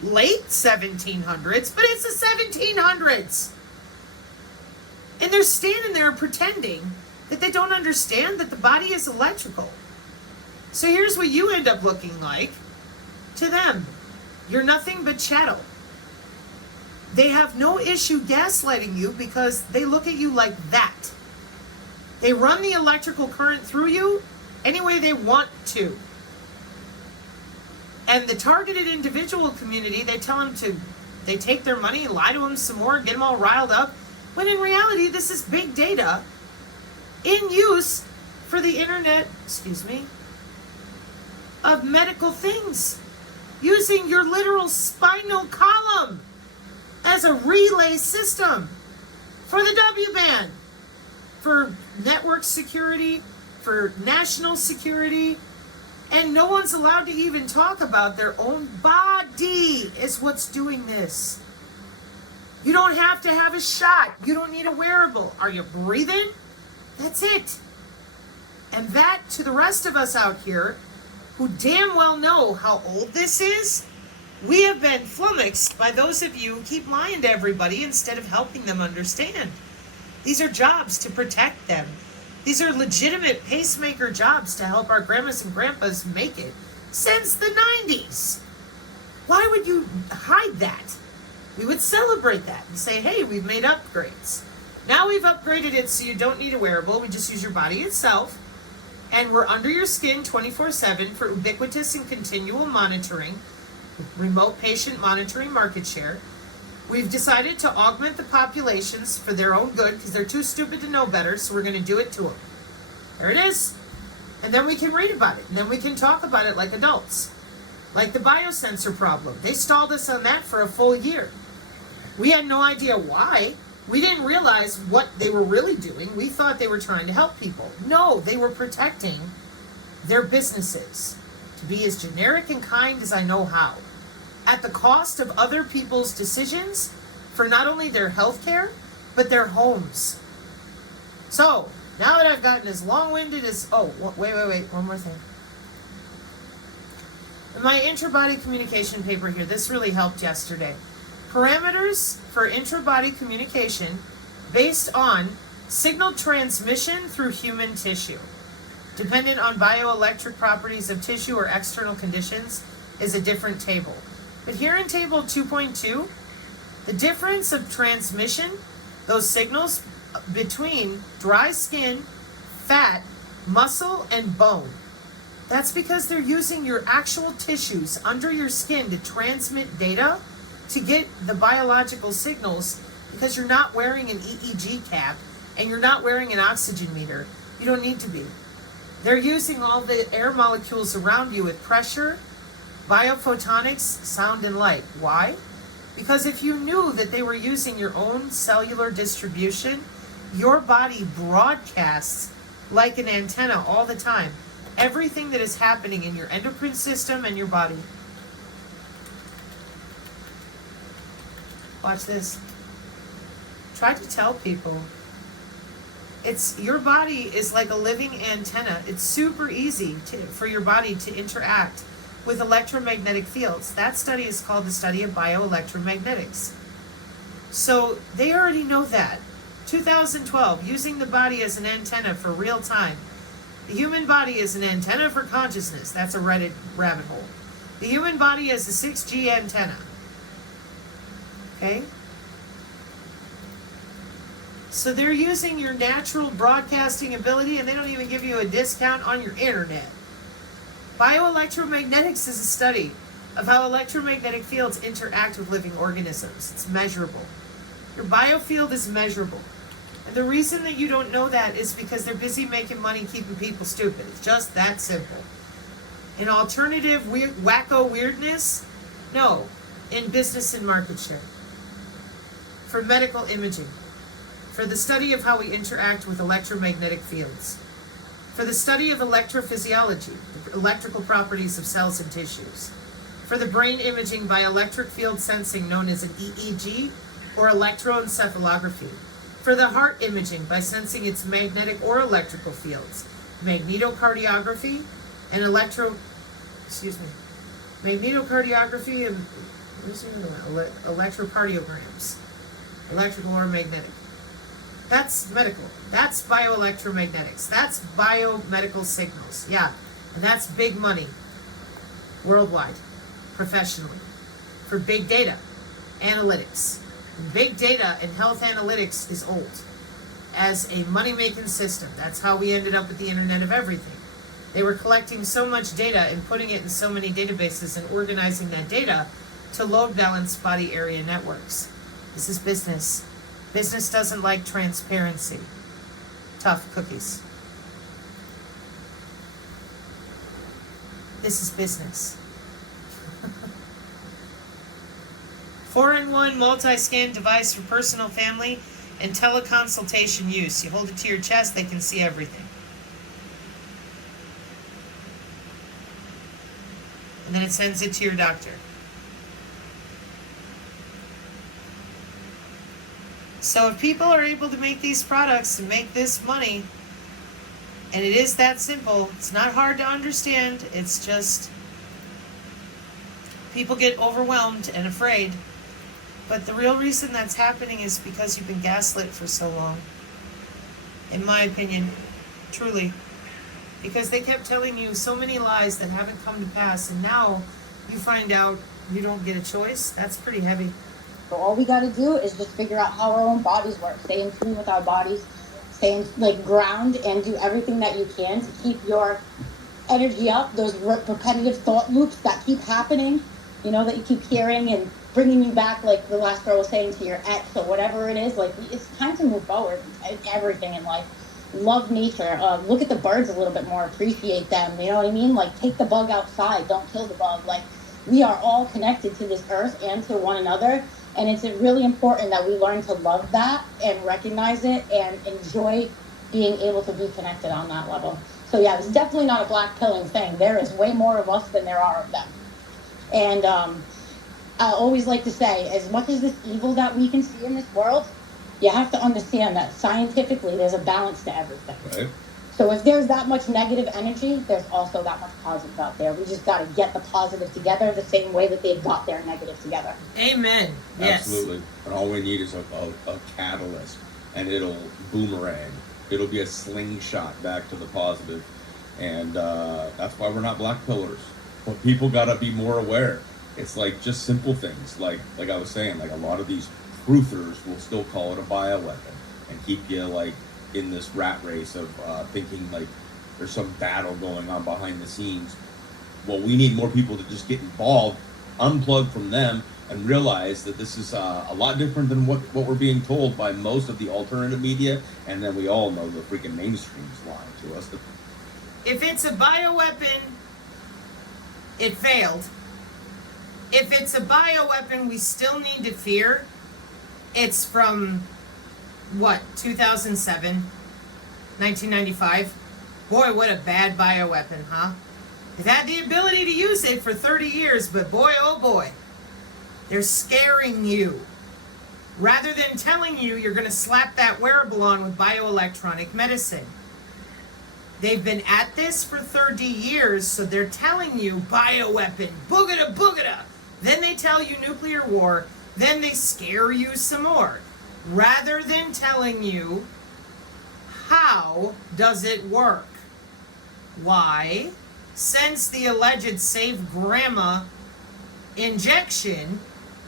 Late 1700s, but it's the 1700s. And they're standing there pretending that they don't understand that the body is electrical. So here's what you end up looking like to them. You're nothing but chattel. They have no issue gaslighting you because they look at you like that. They run the electrical current through you any way they want to. And the targeted individual community, they tell them to, they take their money, lie to them some more, get them all riled up, when in reality, this is big data in use for the internet, of medical things, using your literal spinal column as a relay system for the W-band, for network security, for national security, and no one's allowed to even talk about their own body is what's doing this. You don't have to have a shot. You don't need a wearable. Are you breathing? That's it. And that, to the rest of us out here, who damn well know how old this is, We have been flummoxed by those of you who keep lying to everybody instead of helping them understand. These are jobs to protect them. These are legitimate pacemaker jobs to help our grandmas and grandpas make it since the 90s. Why would you hide that? We would celebrate that and say, hey, we've made upgrades. Now we've upgraded it so you don't need a wearable. We just use your body itself. And we're under your skin 24/7 for ubiquitous and continual monitoring, remote patient monitoring market share. We've decided to augment the populations for their own good because they're too stupid to know better, so we're going to do it to them. There it is. And then we can read about it. And then we can talk about it like adults. Like the biosensor problem. They stalled us on that for a full year. We had no idea why. We didn't realize what they were really doing. We thought they were trying to help people. No, they were protecting their businesses. To be as generic and kind as I know how. At the cost of other people's decisions for not only their health care, but their homes. So, now that I've gotten as long-winded as... Oh, wait, one more thing. In my intrabody communication paper here, this really helped yesterday. Parameters for intrabody communication based on signal transmission through human tissue. Dependent on bioelectric properties of tissue or external conditions is a different table. But here in table 2.2, the difference of transmission, those signals between dry skin, fat, muscle, and bone. That's because they're using your actual tissues under your skin to transmit data to get the biological signals, because you're not wearing an EEG cap and you're not wearing an oxygen meter. You don't need to be. They're using all the air molecules around you with pressure, biophotonics, sound, and light. Why? Because if you knew that they were using your own cellular distribution, your body broadcasts like an antenna all the time. Everything that is happening in your endocrine system and your body. Watch this. Try to tell people. Your body is like a living antenna. It's super easy for your body to interact with electromagnetic fields. That study is called the study of bioelectromagnetics. So they already know that. 2012, using the body as an antenna for real time. The human body is an antenna for consciousness. That's a Reddit rabbit hole. The human body is a 6G antenna. Okay? So they're using your natural broadcasting ability, and they don't even give you a discount on your internet. Bioelectromagnetics is a study of how electromagnetic fields interact with living organisms. It's measurable. Your biofield is measurable. And the reason that you don't know that is because they're busy making money keeping people stupid. It's just that simple. In alternative wacko weirdness, no. In business and market share. For medical imaging. For the study of how we interact with electromagnetic fields. For the study of electrophysiology, the electrical properties of cells and tissues. For the brain imaging by electric field sensing known as an EEG or electroencephalography. For the heart imaging by sensing its magnetic or electrical fields, magnetocardiography and magnetocardiography and electrocardiograms, electrical or magnetic. That's medical. That's bioelectromagnetics. That's biomedical signals. Yeah, and that's big money worldwide, professionally, for big data, analytics. Big data and health analytics is old as a money-making system. That's how we ended up with the Internet of Everything. They were collecting so much data and putting it in so many databases and organizing that data to load balance body area networks. This is business. Business doesn't like transparency. Tough cookies. This is business. 4-in-1 multi-scan device for personal, family, and teleconsultation use. You hold it to your chest, they can see everything. And then it sends it to your doctor. So if people are able to make these products and make this money, and it is that simple, it's not hard to understand, it's just people get overwhelmed and afraid. But the real reason that's happening is because you've been gaslit for so long. In my opinion, truly. Because they kept telling you so many lies that haven't come to pass, and now you find out you don't get a choice. That's pretty heavy. So all we got to do is just figure out how our own bodies work, stay in tune with our bodies, stay in, like, ground, and do everything that you can to keep your energy up, those repetitive thought loops that keep happening, you know, that you keep hearing and bringing you back, like the last girl was saying, to your ex or whatever it is. Like, it's time to move forward in everything in life. Love nature. Look at the birds a little bit more, appreciate them, you know what I mean? Like, take the bug outside, don't kill the bug. Like, we are all connected to this earth and to one another, and it's really important that we learn to love that and recognize it and enjoy being able to be connected on that level. So yeah, it's definitely not a black pilling thing. There is way more of us than there are of them. And I always like to say, as much as this evil that we can see in this world, you have to understand that scientifically there's a balance to everything. Right. So if there's that much negative energy, there's also that much positive out there. We just got to get the positive together the same way that they've got their negative together. Amen. Yes. Absolutely. And all we need is a catalyst, and it'll boomerang. It'll be a slingshot back to the positive. And that's why we're not black pillars. But people got to be more aware. It's like just simple things. Like I was saying, like a lot of these truthers will still call it a bioweapon and keep you like in this rat race of thinking like there's some battle going on behind the scenes. Well, we need more people to just get involved, unplug from them, and realize that this is a lot different than what we're being told by most of the alternative media, and then we all know the freaking mainstream's lying to us. If it's a bioweapon, it failed. If it's a bioweapon we still need to fear, it's from, 2007, 1995? Boy, what a bad bioweapon, huh? They've had the ability to use it for 30 years, but boy, oh boy, they're scaring you. Rather than telling you you're going to slap that wearable on with bioelectronic medicine. They've been at this for 30 years, so they're telling you bioweapon, boogada, boogada. Then they tell you nuclear war, then they scare you some more. Rather than telling you, how does it work? Why? Since the alleged save grandma injection,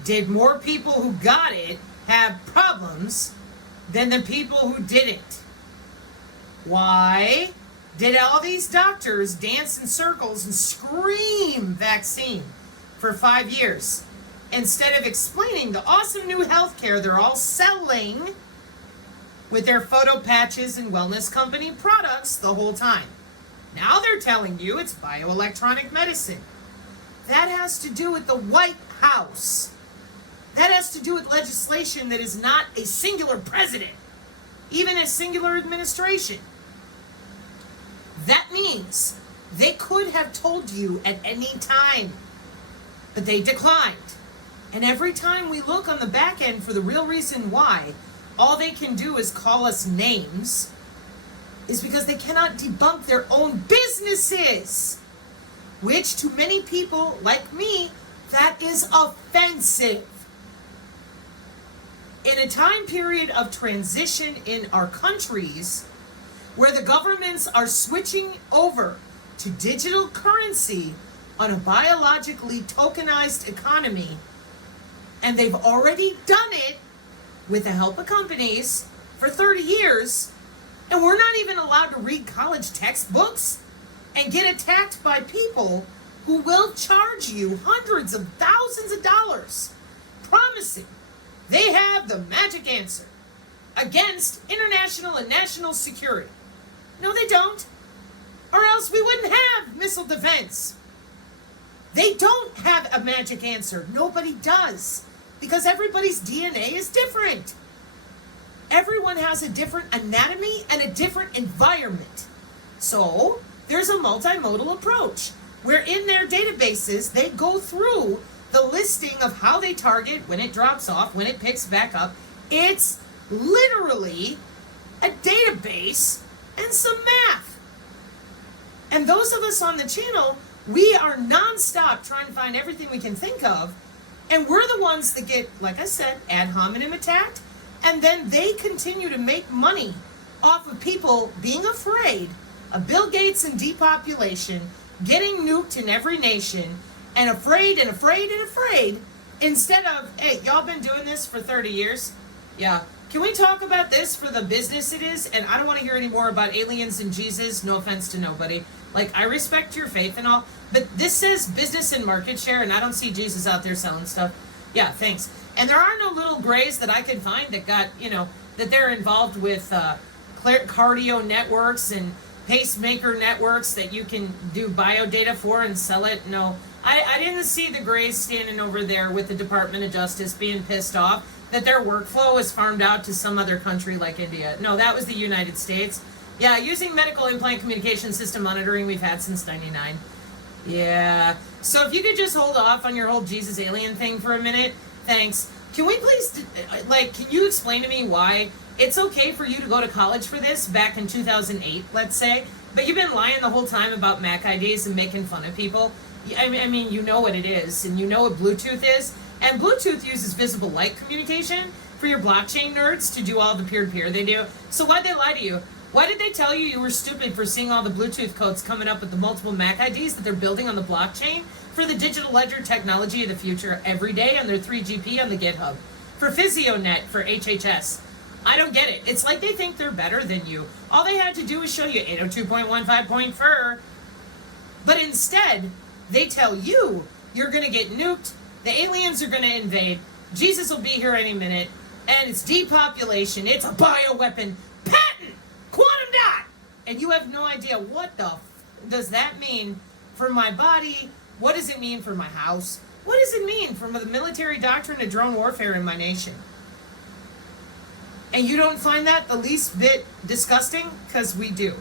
did more people who got it have problems than the people who didn't? Why did all these doctors dance in circles and scream vaccine for 5 years instead of explaining the awesome new healthcare they're all selling with their photo patches and wellness company products the whole time? Now they're telling you it's bioelectronic medicine. That has to do with the White House. That has to do with legislation that is not a singular president, even a singular administration. That means they could have told you at any time, but they declined. And every time we look on the back end for the real reason why, all they can do is call us names, is because they cannot debunk their own businesses, which to many people like me, that is offensive. In a time period of transition in our countries, where the governments are switching over to digital currency on a biologically tokenized economy, and they've already done it with the help of companies for 30 years, and we're not even allowed to read college textbooks and get attacked by people who will charge you hundreds of thousands of dollars, promising they have the magic answer against international and national security. No, they don't. Or else we wouldn't have missile defense. They don't have a magic answer. Nobody does. Because everybody's DNA is different. Everyone has a different anatomy and a different environment. So there's a multimodal approach where in their databases, they go through the listing of how they target, when it drops off, when it picks back up. It's literally a database and some math. And those of us on the channel We are nonstop trying to find everything we can think of, and we're the ones that get, like I said, ad hominem attacked, and then they continue to make money off of people being afraid of Bill Gates and depopulation, getting nuked in every nation, and afraid and afraid and afraid, instead of, hey, y'all been doing this for 30 years? Yeah. Can we talk about this for the business it is? And I don't want to hear any more about aliens and Jesus. No offense to nobody. Like, I respect your faith and all, but this says business and market share, and I don't see Jesus out there selling stuff. Yeah, thanks. And there are no little grays that I can find that got, that they're involved with cardio networks and pacemaker networks that you can do biodata for and sell it. No, I didn't see the grays standing over there with the Department of Justice being pissed off that their workflow is farmed out to some other country like India. No, that was the United States. Yeah, using medical implant communication system monitoring we've had since 99. Yeah. So if you could just hold off on your whole Jesus alien thing for a minute, thanks. Can we please, can you explain to me why it's okay for you to go to college for this back in 2008, let's say, but you've been lying the whole time about Mac IDs and making fun of people? I mean, you know what it is, and you know what Bluetooth is, and Bluetooth uses visible light communication for your blockchain nerds to do all the peer-to-peer they do. So why'd they lie to you? Why did they tell you were stupid for seeing all the Bluetooth codes coming up with the multiple Mac IDs that they're building on the blockchain for the digital ledger technology of the future every day on their 3GP on the GitHub? For PhysioNet, for HHS. I don't get it. It's like they think they're better than you. All they had to do was show you 802.15.4. But instead, they tell you you're going to get nuked, the aliens are going to invade, Jesus will be here any minute, and it's depopulation, it's a bioweapon, patent, quantum dot! And you have no idea what the does that mean for my body? What does it mean for my house? What does it mean for the military doctrine of drone warfare in my nation? And you don't find that the least bit disgusting? Because we do.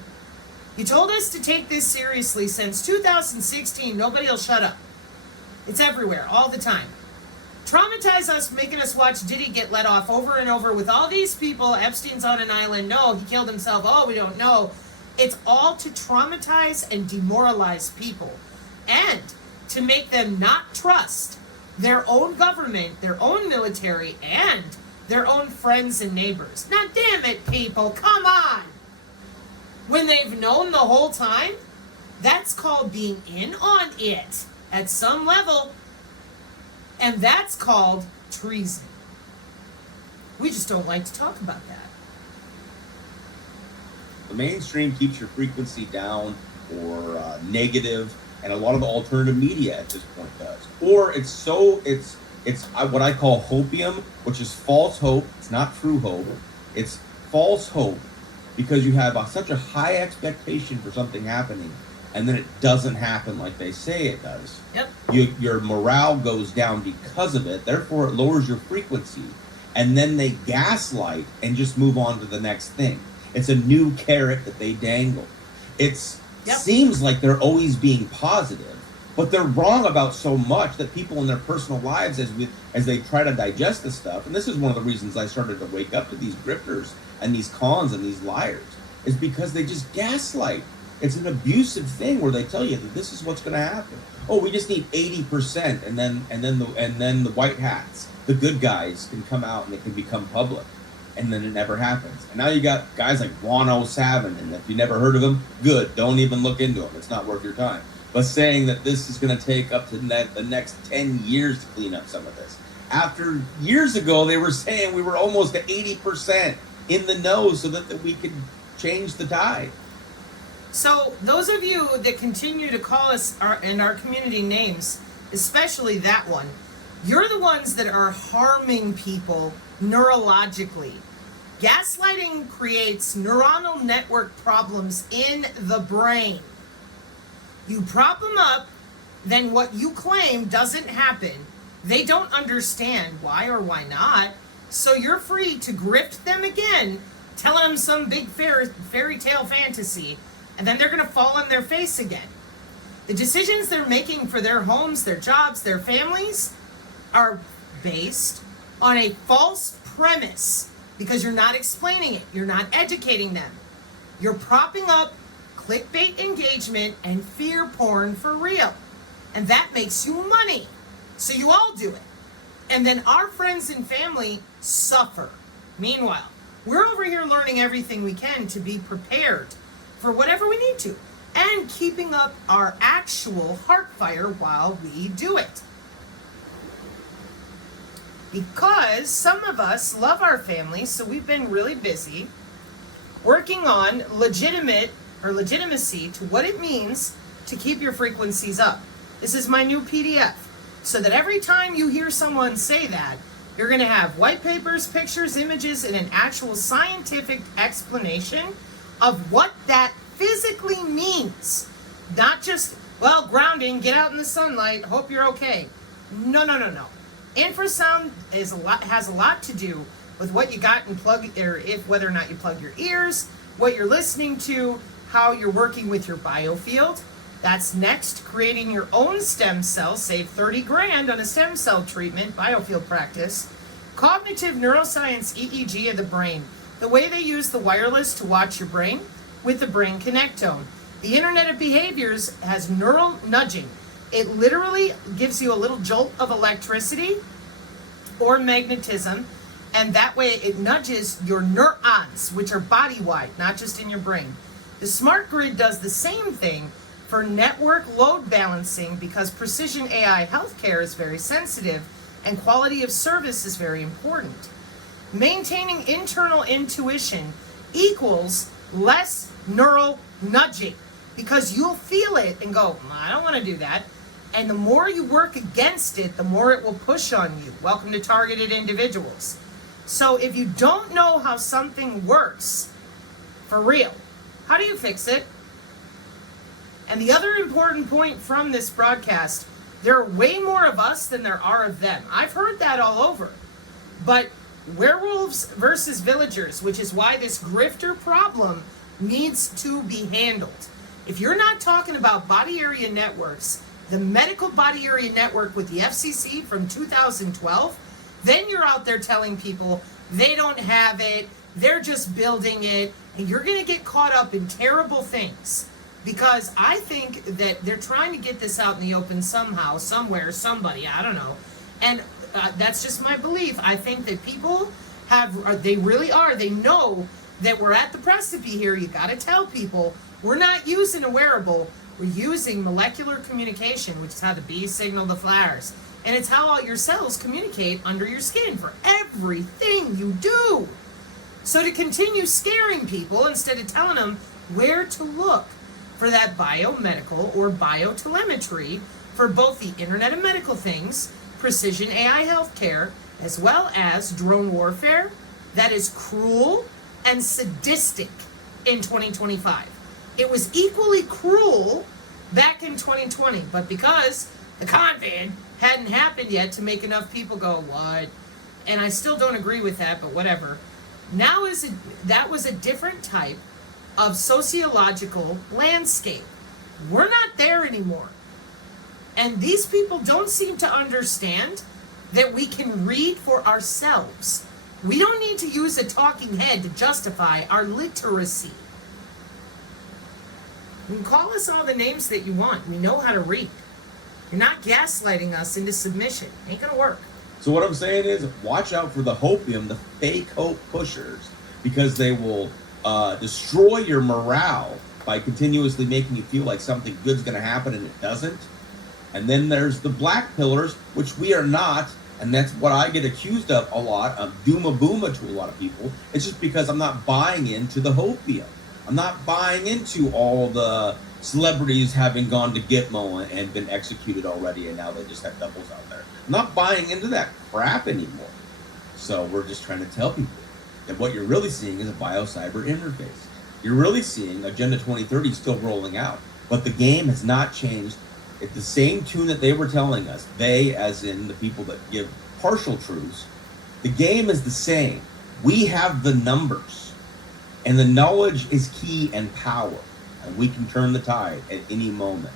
You told us to take this seriously since 2016. Nobody will shut up. It's everywhere, all the time. Traumatize us, making us watch Diddy get let off over and over with all these people. Epstein's on an island. No, he killed himself. Oh, we don't know. It's all to traumatize and demoralize people. And to make them not trust their own government, their own military, and their own friends and neighbors. Now, damn it, people, come on! When they've known the whole time, that's called being in on it at some level, and that's called treason. We just don't like to talk about that. The mainstream keeps your frequency down or negative, and a lot of the alternative media at this point does. Or it's what I call hopium, which is false hope. It's not true hope. It's false hope because you have such a high expectation for something happening, and then it doesn't happen like they say it does. Yep. Your morale goes down because of it. Therefore, it lowers your frequency, and then they gaslight and just move on to the next thing. It's a new carrot that they dangle. Seems like they're always being positive, but they're wrong about so much that people in their personal lives, as they try to digest this stuff, and this is one of the reasons I started to wake up to these grifters and these cons and these liars, is because they just gaslight. It's an abusive thing where they tell you that this is what's going to happen. Oh, we just need 80%, and then the white hats, the good guys, can come out and they can become public. And then it never happens. And now you got guys like Wano Savin, and if you never heard of him, good. Don't even look into him. It's not worth your time. But saying that this is going to take up to the next 10 years to clean up some of this. After years ago, they were saying we were almost at 80% in the know so that we could change the tide. So those of you that continue to call us in our community names, especially that one, you're the ones that are harming people neurologically. Gaslighting creates neuronal network problems in the brain. You prop them up, then what you claim doesn't happen. They don't understand why or why not, so you're free to grift them again, telling them some big fairy tale fantasy, and then they're going to fall on their face again. The decisions they're making for their homes, their jobs, their families are based on a false premise because you're not explaining it. You're not educating them. You're propping up clickbait engagement and fear porn for real. And that makes you money. So you all do it. And then our friends and family suffer. Meanwhile, we're over here learning everything we can to be prepared for whatever we need to, and keeping up our actual heart fire while we do it. Because some of us love our families, so we've been really busy working on legitimacy to what it means to keep your frequencies up. This is my new PDF, so that every time you hear someone say that, you're going to have white papers, pictures, images, and an actual scientific explanation of what that physically means. Not just, well, grounding, get out in the sunlight, hope you're okay. No. Infrasound has a lot to do with what you got and whether or not you plug your ears, what you're listening to, how you're working with your biofield. That's next. Creating your own stem cells, save 30 grand on a stem cell treatment, biofield practice. Cognitive neuroscience EEG of the brain. The way they use the wireless to watch your brain with the brain connectome. The Internet of Behaviors has neural nudging. It literally gives you a little jolt of electricity or magnetism, and that way it nudges your neurons, which are body-wide, not just in your brain. The smart grid does the same thing for network load balancing, because precision AI healthcare is very sensitive and quality of service is very important. Maintaining internal intuition equals less neural nudging, because you'll feel it and go, I don't want to do that. And the more you work against it, the more it will push on you. Welcome to targeted individuals. So if you don't know how something works for real, how do you fix it? And the other important point from this broadcast, there are way more of us than there are of them. I've heard that all over. But werewolves versus villagers, which is why this grifter problem needs to be handled. If you're not talking about body area networks, the medical body area network with the FCC from 2012, then you're out there telling people they don't have it, they're just building it, and you're going to get caught up in terrible things. Because I think that they're trying to get this out in the open somehow, somewhere, somebody, I don't know. And that's just my belief. I think that people they really are. They know that we're at the precipice here. You got to tell people we're not using a wearable. We're using molecular communication, which is how the bees signal the flowers. And it's how all your cells communicate under your skin for everything you do. So to continue scaring people instead of telling them where to look for that biomedical or biotelemetry for both the Internet of Medical Things, precision AI healthcare, as well as drone warfare, that is cruel and sadistic in 2025. It was equally cruel back in 2020, but because the COVID hadn't happened yet to make enough people go, what? And I still don't agree with that, but whatever. That was a different type of sociological landscape. We're not there anymore. And these people don't seem to understand that we can read for ourselves. We don't need to use a talking head to justify our literacy. You can call us all the names that you want. We know how to read. You're not gaslighting us into submission. Ain't gonna work. So what I'm saying is, watch out for the Hopium, the fake hope pushers, because they will destroy your morale by continuously making you feel like something good's going to happen and it doesn't. And then there's the black pillars, which we are not, and that's what I get accused of a lot, of Booma to a lot of people. It's just because I'm not buying into the Hopium. I'm not buying into all the celebrities having gone to Gitmo and been executed already, and now they just have doubles out there. I'm not buying into that crap anymore. So we're just trying to tell people that what you're really seeing is a bio-cyber interface. You're really seeing Agenda 2030 still rolling out, but the game has not changed. It's the same tune that they were telling us. They, as in the people that give partial truths, the game is the same. We have the numbers, and the knowledge is key and power, and we can turn the tide at any moment.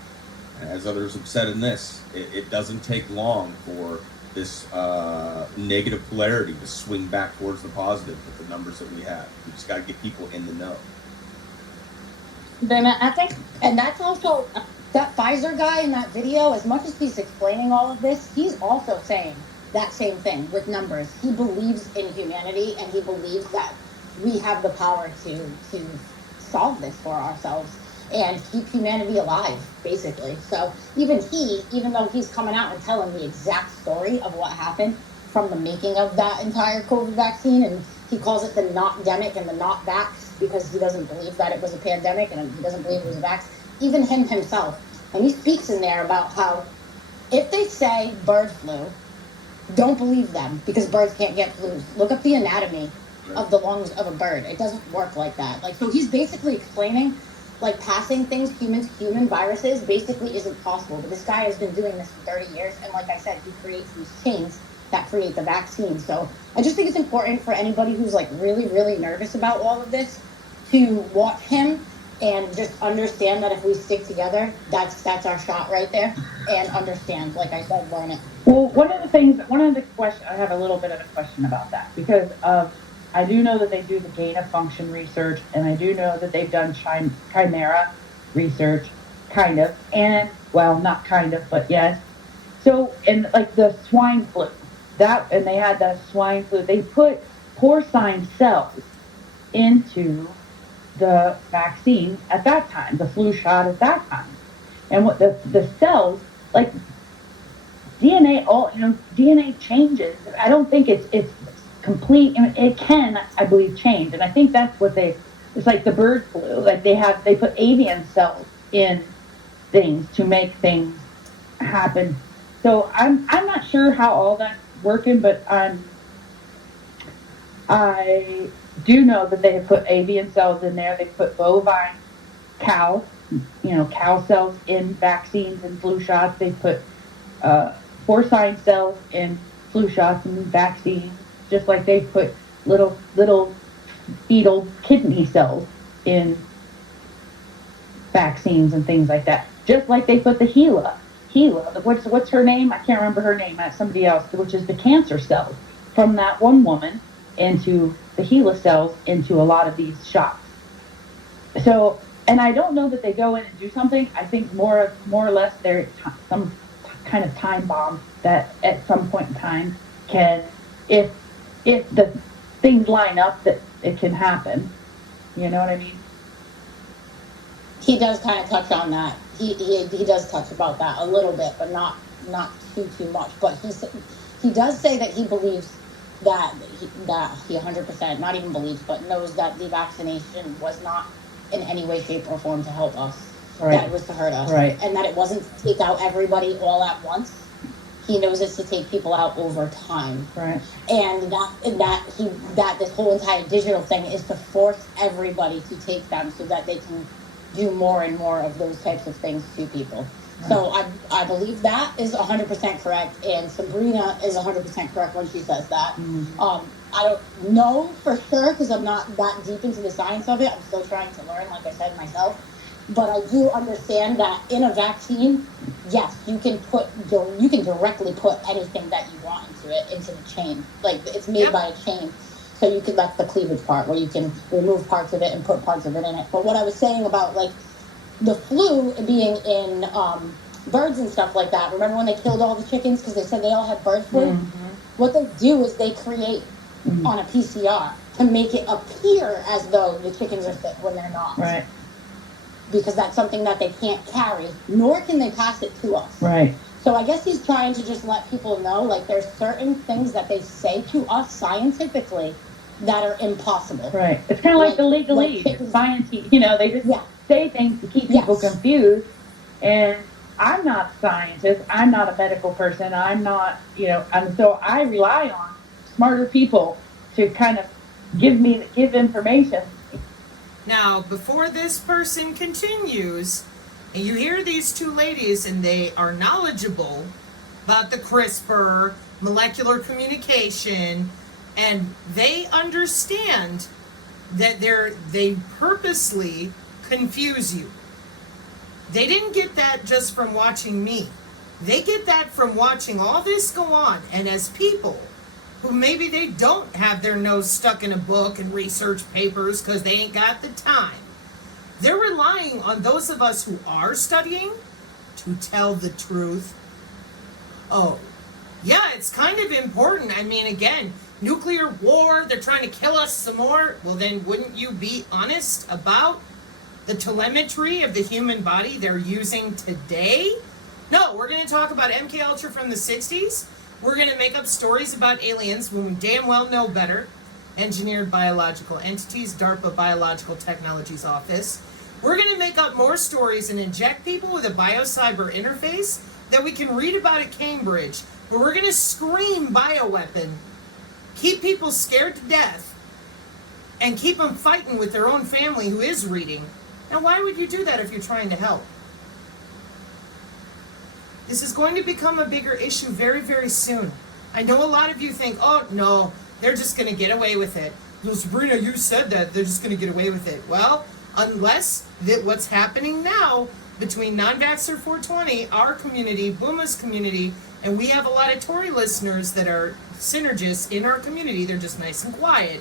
And as others have said in this, it doesn't take long for this negative polarity to swing back towards the positive with the numbers that we have. We just got to get people in the know. Then I think And that's also that Pfizer guy in that video, as much as he's explaining all of this, he's also saying that same thing with numbers. He believes in humanity and he believes that we have the power to solve this for ourselves and keep humanity alive, basically. So even though he's coming out and telling the exact story of what happened from the making of that entire COVID vaccine, and he calls it the not-demic and the not-vax because he doesn't believe that it was a pandemic and he doesn't believe it was a vax. Even him himself, and he speaks in there about how if they say bird flu, don't believe them because birds can't get flus. Look up the anatomy of the lungs of a bird. It doesn't work like that. Like, so he's basically explaining like passing things human to human viruses basically isn't possible. But this guy has been doing this for 30 years, and like I said, he creates these chains that create the vaccine. So I just think it's important for anybody who's like really, really nervous about all of this to watch him and just understand that if we stick together, that's our shot right there. And understand, like I said, learn it. Well, one of the questions, I have a little bit of a question about that because I do know that they do the gain of function research, and I do know that they've done chimera research, kind of, and well, not kind of, but yes. So, and like the swine flu, and they had the swine flu, they put porcine cells into the vaccine at that time, the flu shot at that time. And what the cells, like DNA changes. I don't think it's complete. I mean, it can, I believe, change. And I think that's what it's like the bird flu. Like they put avian cells in things to make things happen. So I'm not sure how all that's working, but I do know that they have put avian cells in there. They put bovine cow cells in vaccines and flu shots. They put porcine cells in flu shots and vaccines, just like they put little fetal kidney cells in vaccines and things like that. Just like they put the HeLa, what's her name? I can't remember her name. That's somebody else, which is the cancer cells from that one woman into the HeLa cells into a lot of these shots. So, and I don't know that they go in and do something. I think more or less they're some kind of time bomb that at some point in time can, if the things line up, that it can happen. You know what I mean? He does kind of touch on that. He does touch about that a little bit, but not too much. But he does say that he believes that he 100% not even believes, but knows that the vaccination was not in any way, shape, or form to help us. Right. That it was to hurt us. Right. And that it wasn't to take out everybody all at once. He knows it's to take people out over time. Right. And that this whole entire digital thing is to force everybody to take them so that they can do more and more of those types of things to people. Right. So I believe that is 100% correct, and Sabrina is 100% correct when she says that. Mm-hmm. I don't know for sure because I'm not that deep into the science of it. I'm still trying to learn, like I said, myself. But I do understand that in a vaccine, yes, you can directly put anything that you want into the chain. Like it's made by a chain. So you can, that's the cleavage part where you can remove parts of it and put parts of it in it. But what I was saying about like the flu being in birds and stuff like that. Remember when they killed all the chickens because they said they all had bird flu? Mm-hmm. What they do is they create on a PCR to make it appear as though the chickens are sick when they're not. Right. Because that's something that they can't carry, nor can they pass it to us. Right. So I guess he's trying to just let people know, like, there's certain things that they say to us scientifically that are impossible. Right. It's kind of like the legalese, science. They just say things to keep people confused. And I'm not a scientist. I'm not a medical person. I'm not, and so I rely on smarter people to kind of give information. Now, before this person continues, and you hear these two ladies, and they are knowledgeable about the CRISPR, molecular communication, and they understand that they purposely confuse you. They didn't get that just from watching me. They get that from watching all this go on, and as people who maybe they don't have their nose stuck in a book and research papers because they ain't got the time. They're relying on those of us who are studying to tell the truth. Oh, yeah, it's kind of important. I mean, again, nuclear war, they're trying to kill us some more. Well, then wouldn't you be honest about the telemetry of the human body they're using today? No, we're going to talk about MK Ultra from the 60s. We're going to make up stories about aliens when we damn well know better. Engineered biological entities, DARPA Biological Technologies Office. We're going to make up more stories and inject people with a biocyber interface that we can read about at Cambridge, where we're going to scream bioweapon, keep people scared to death, and keep them fighting with their own family who is reading. Now, why would you do that if you're trying to help? This is going to become a bigger issue very, very soon. I know a lot of you think, oh, no, they're just going to get away with it. Well, Sabrina, you said that. They're just going to get away with it. Well, unless that what's happening now between Nonvaxer 420, our community, Booma's community, and we have a lot of Tory listeners that are synergists in our community. They're just nice and quiet.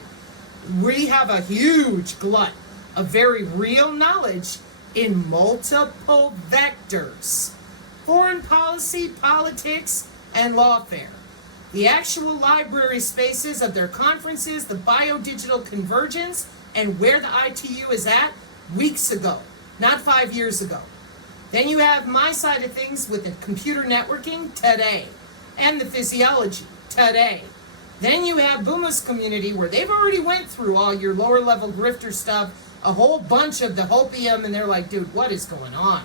We have a huge glut of very real knowledge in multiple vectors. Foreign policy, politics, and lawfare. The actual library spaces of their conferences, the biodigital convergence, and where the ITU is at weeks ago, not 5 years ago. Then you have my side of things with the computer networking today, and the physiology today. Then you have Booma's community where they've already went through all your lower level grifter stuff, a whole bunch of the Hopium, and they're like, dude, what is going on?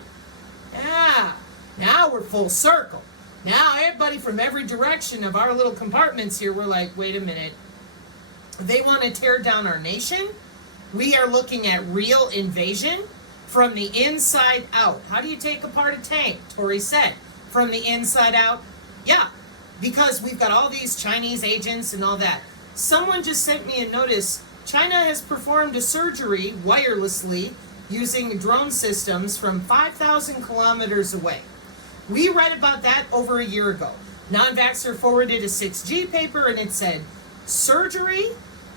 Yeah. Now we're full circle. Now everybody from every direction of our little compartments here, we're like, wait a minute. They want to tear down our nation. We are looking at real invasion from the inside out. How do you take apart a tank? Tory said, from the inside out. Yeah, because we've got all these Chinese agents and all that. Someone just sent me a notice. China has performed a surgery wirelessly using drone systems from 5,000 kilometers away. We read about that over a year ago. Nonvaxer forwarded a 6G paper and it said, surgery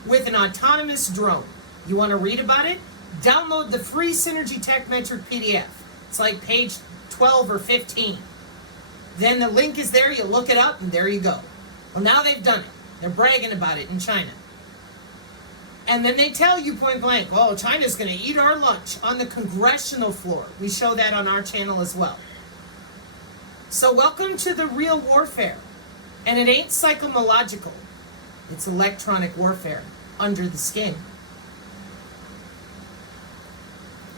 with an autonomous drone. You want to read about it? Download the free Synergy Techmetric PDF. It's like page 12 or 15. Then the link is there, you look it up, and there you go. Well, now they've done it. They're bragging about it in China. And then they tell you point blank, oh, China's going to eat our lunch on the congressional floor. We show that on our channel as well. So welcome to the real warfare. And it ain't psychomological. It's electronic warfare under the skin.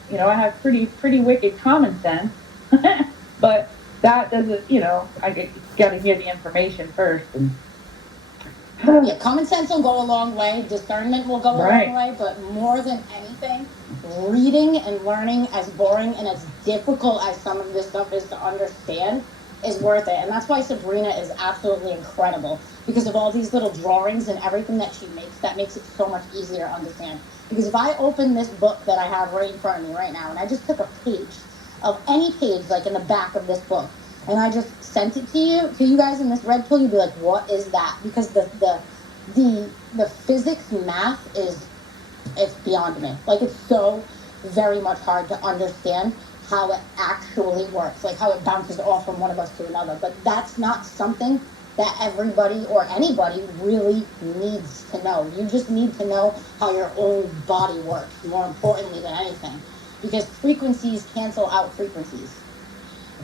You know, I have pretty wicked common sense, but that doesn't, you know, I got to hear the information first. And yeah, common sense will go a long way. Discernment will go a long way. But more than anything, reading and learning, as boring and as difficult as some of this stuff is to understand, is worth it. And that's why Sabrina is absolutely incredible, because of all these little drawings and everything that she makes, that makes it so much easier to understand. Because if I open this book that I have right in front of me right now, and I just took a page of any page, like in the back of this book, and I just sent it to you guys in this red pill, you'd be like, what is that? Because the physics math it's beyond me. Like, it's so very much hard to understand how it actually works, like how it bounces off from one of us to another. But that's not something that everybody or anybody really needs to know. You just need to know how your own body works, more importantly than anything, because frequencies cancel out frequencies.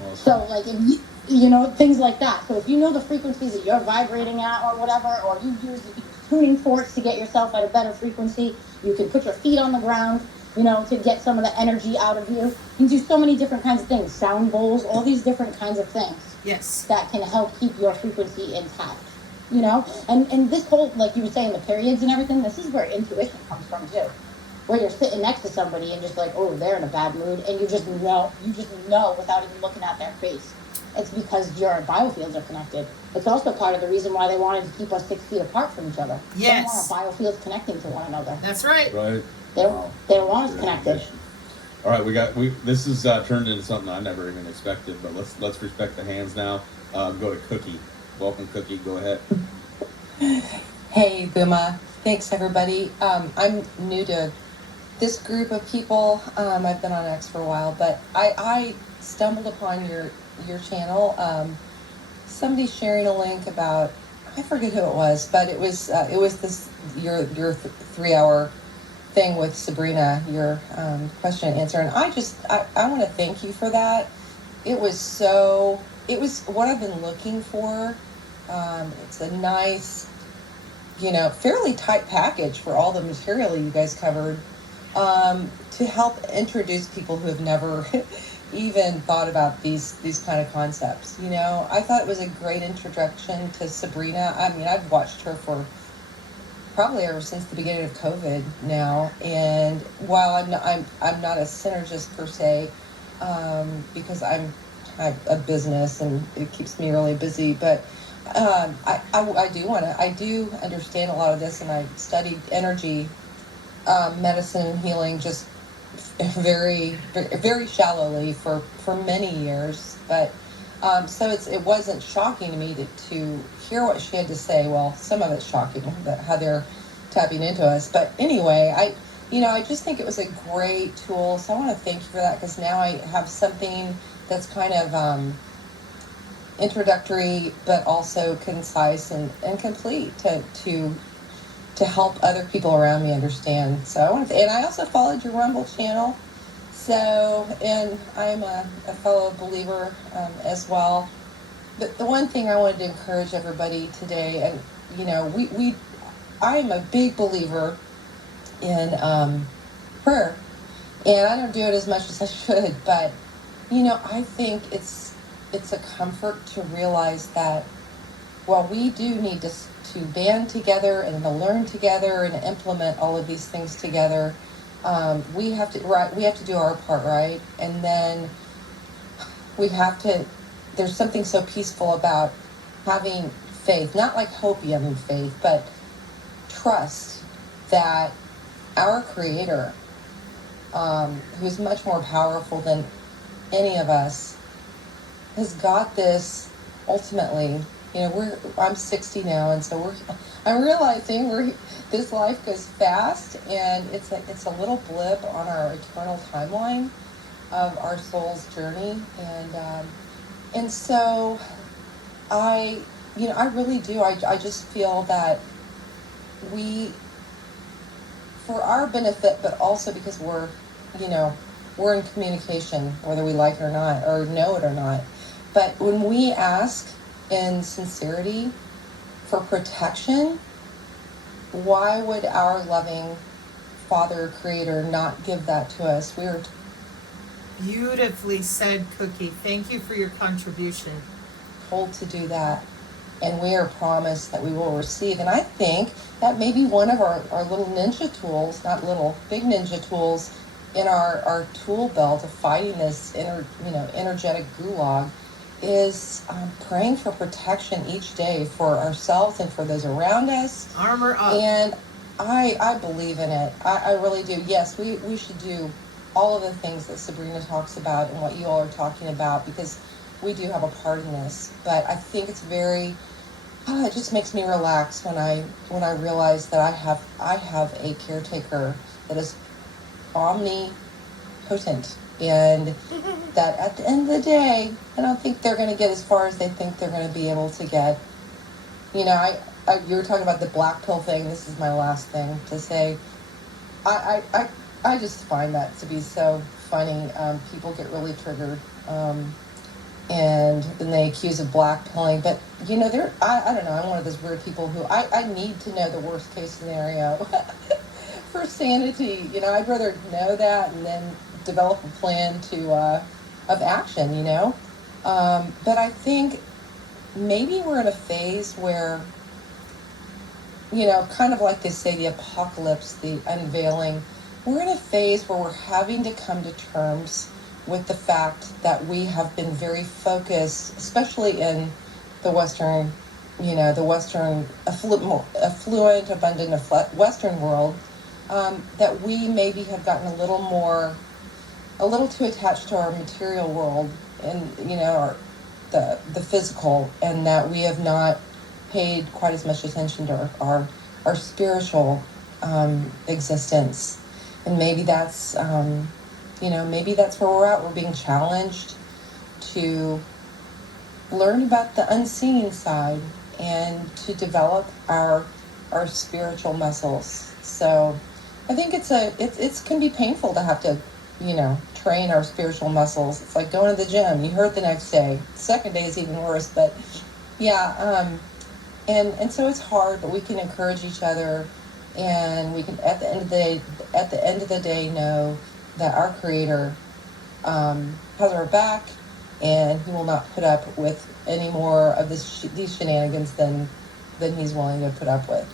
Awesome. So, like, if you know, things like that. So if you know the frequencies that you're vibrating at or whatever, or you use tuning forks to get yourself at a better frequency, you can put your feet on the ground, you know, to get some of the energy out of you. You can do so many different kinds of things, sound bowls, all these different kinds of things. Yes. That can help keep your frequency intact, you know? And this whole, like you were saying, the periods and everything, this is where intuition comes from too. Where you're sitting next to somebody and just like, oh, they're in a bad mood, and you just know without even looking at their face. It's because your biofields are connected. It's also part of the reason why they wanted to keep us 6 feet apart from each other. Yes. They don't want our biofields connecting to one another. That's right. Right. They don't want us connected. All right, this has turned into something I never even expected, but let's respect the hands now. Go to Cookie. Welcome, Cookie. Go ahead. Hey, Booma. Thanks, everybody. I'm new to this group of people. I've been on X for a while, but I stumbled upon your channel. Somebody sharing a link about, I forget who it was, but it was this your 3-hour thing with Sabrina, your question and answer, and I want to thank you for that. It was what I've been looking for. It's a nice, fairly tight package for all the material you guys covered, to help introduce people who have never even thought about these kind of concepts. I thought it was a great introduction to Sabrina. I mean, I've watched her for probably ever since the beginning of COVID now. And while I'm not a synergist per se, because I have a business and it keeps me really busy, but I do understand a lot of this, and I studied energy medicine and healing just very, very, very shallowly for many years. But so it wasn't shocking to me to hear what she had to say. Well, some of it's shocking, how they're tapping into us. But anyway, I just think it was a great tool. So I want to thank you for that, because now I have something that's kind of introductory, but also concise and complete to help other people around me understand. So and I also followed your Rumble channel. So, and I'm a fellow believer as well. But the one thing I wanted to encourage everybody today, and I am a big believer in prayer, and I don't do it as much as I should, but I think it's a comfort to realize that while we do need to band together and to learn together and implement all of these things together, we have to do our part, right? And then there's something so peaceful about having faith, not like Hopium faith, but trust that our Creator, who's much more powerful than any of us, has got this ultimately. I'm 60 now, and so I'm realizing this life goes fast, and it's a little blip on our eternal timeline of our soul's journey, and so I really do. I just feel that for our benefit, but also because we're in communication, whether we like it or not, or know it or not. But when we ask in sincerity for protection, why would our loving Father Creator not give that to us? We're Beautifully said, Cookie. Thank you for your contribution. told to do that, and we are promised that we will receive. And I think that may be one of our little ninja tools, not little, big ninja tools in our tool belt of fighting this energetic gulag, is praying for protection each day for ourselves and for those around us. Armor up. And I believe in it. I really do. Yes, we should do all of the things that Sabrina talks about and what you all are talking about, because we do have a part in this. But I think it's it just makes me relax when I realize that I have a caretaker that is omnipotent, and that at the end of the day, I don't think they're going to get as far as they think they're going to be able to get. You were talking about the black pill thing. This is my last thing to say. I just find that to be so funny. People get really triggered, and then they accuse of black pilling. But I don't know. I'm one of those weird people who I need to know the worst case scenario for sanity. I'd rather know that and then develop a plan of action. But I think maybe we're in a phase where, kind of like they say, the apocalypse, the unveiling. We're in a phase where we're having to come to terms with the fact that we have been very focused, especially in the Western, the Western affluent, abundant Western world, that we maybe have gotten a little too attached to our material world and the physical, and that we have not paid quite as much attention to our spiritual existence. maybe that's, maybe that's where we're at. We're being challenged to learn about the unseen side and to develop our spiritual muscles. So I think it can be painful to have to, train our spiritual muscles. It's like going to the gym. You hurt the next day. The second day is even worse. But yeah, and so it's hard, but we can encourage each other, and we can at the end of the day know that our Creator has our back, and He will not put up with any more of these shenanigans than He's willing to put up with.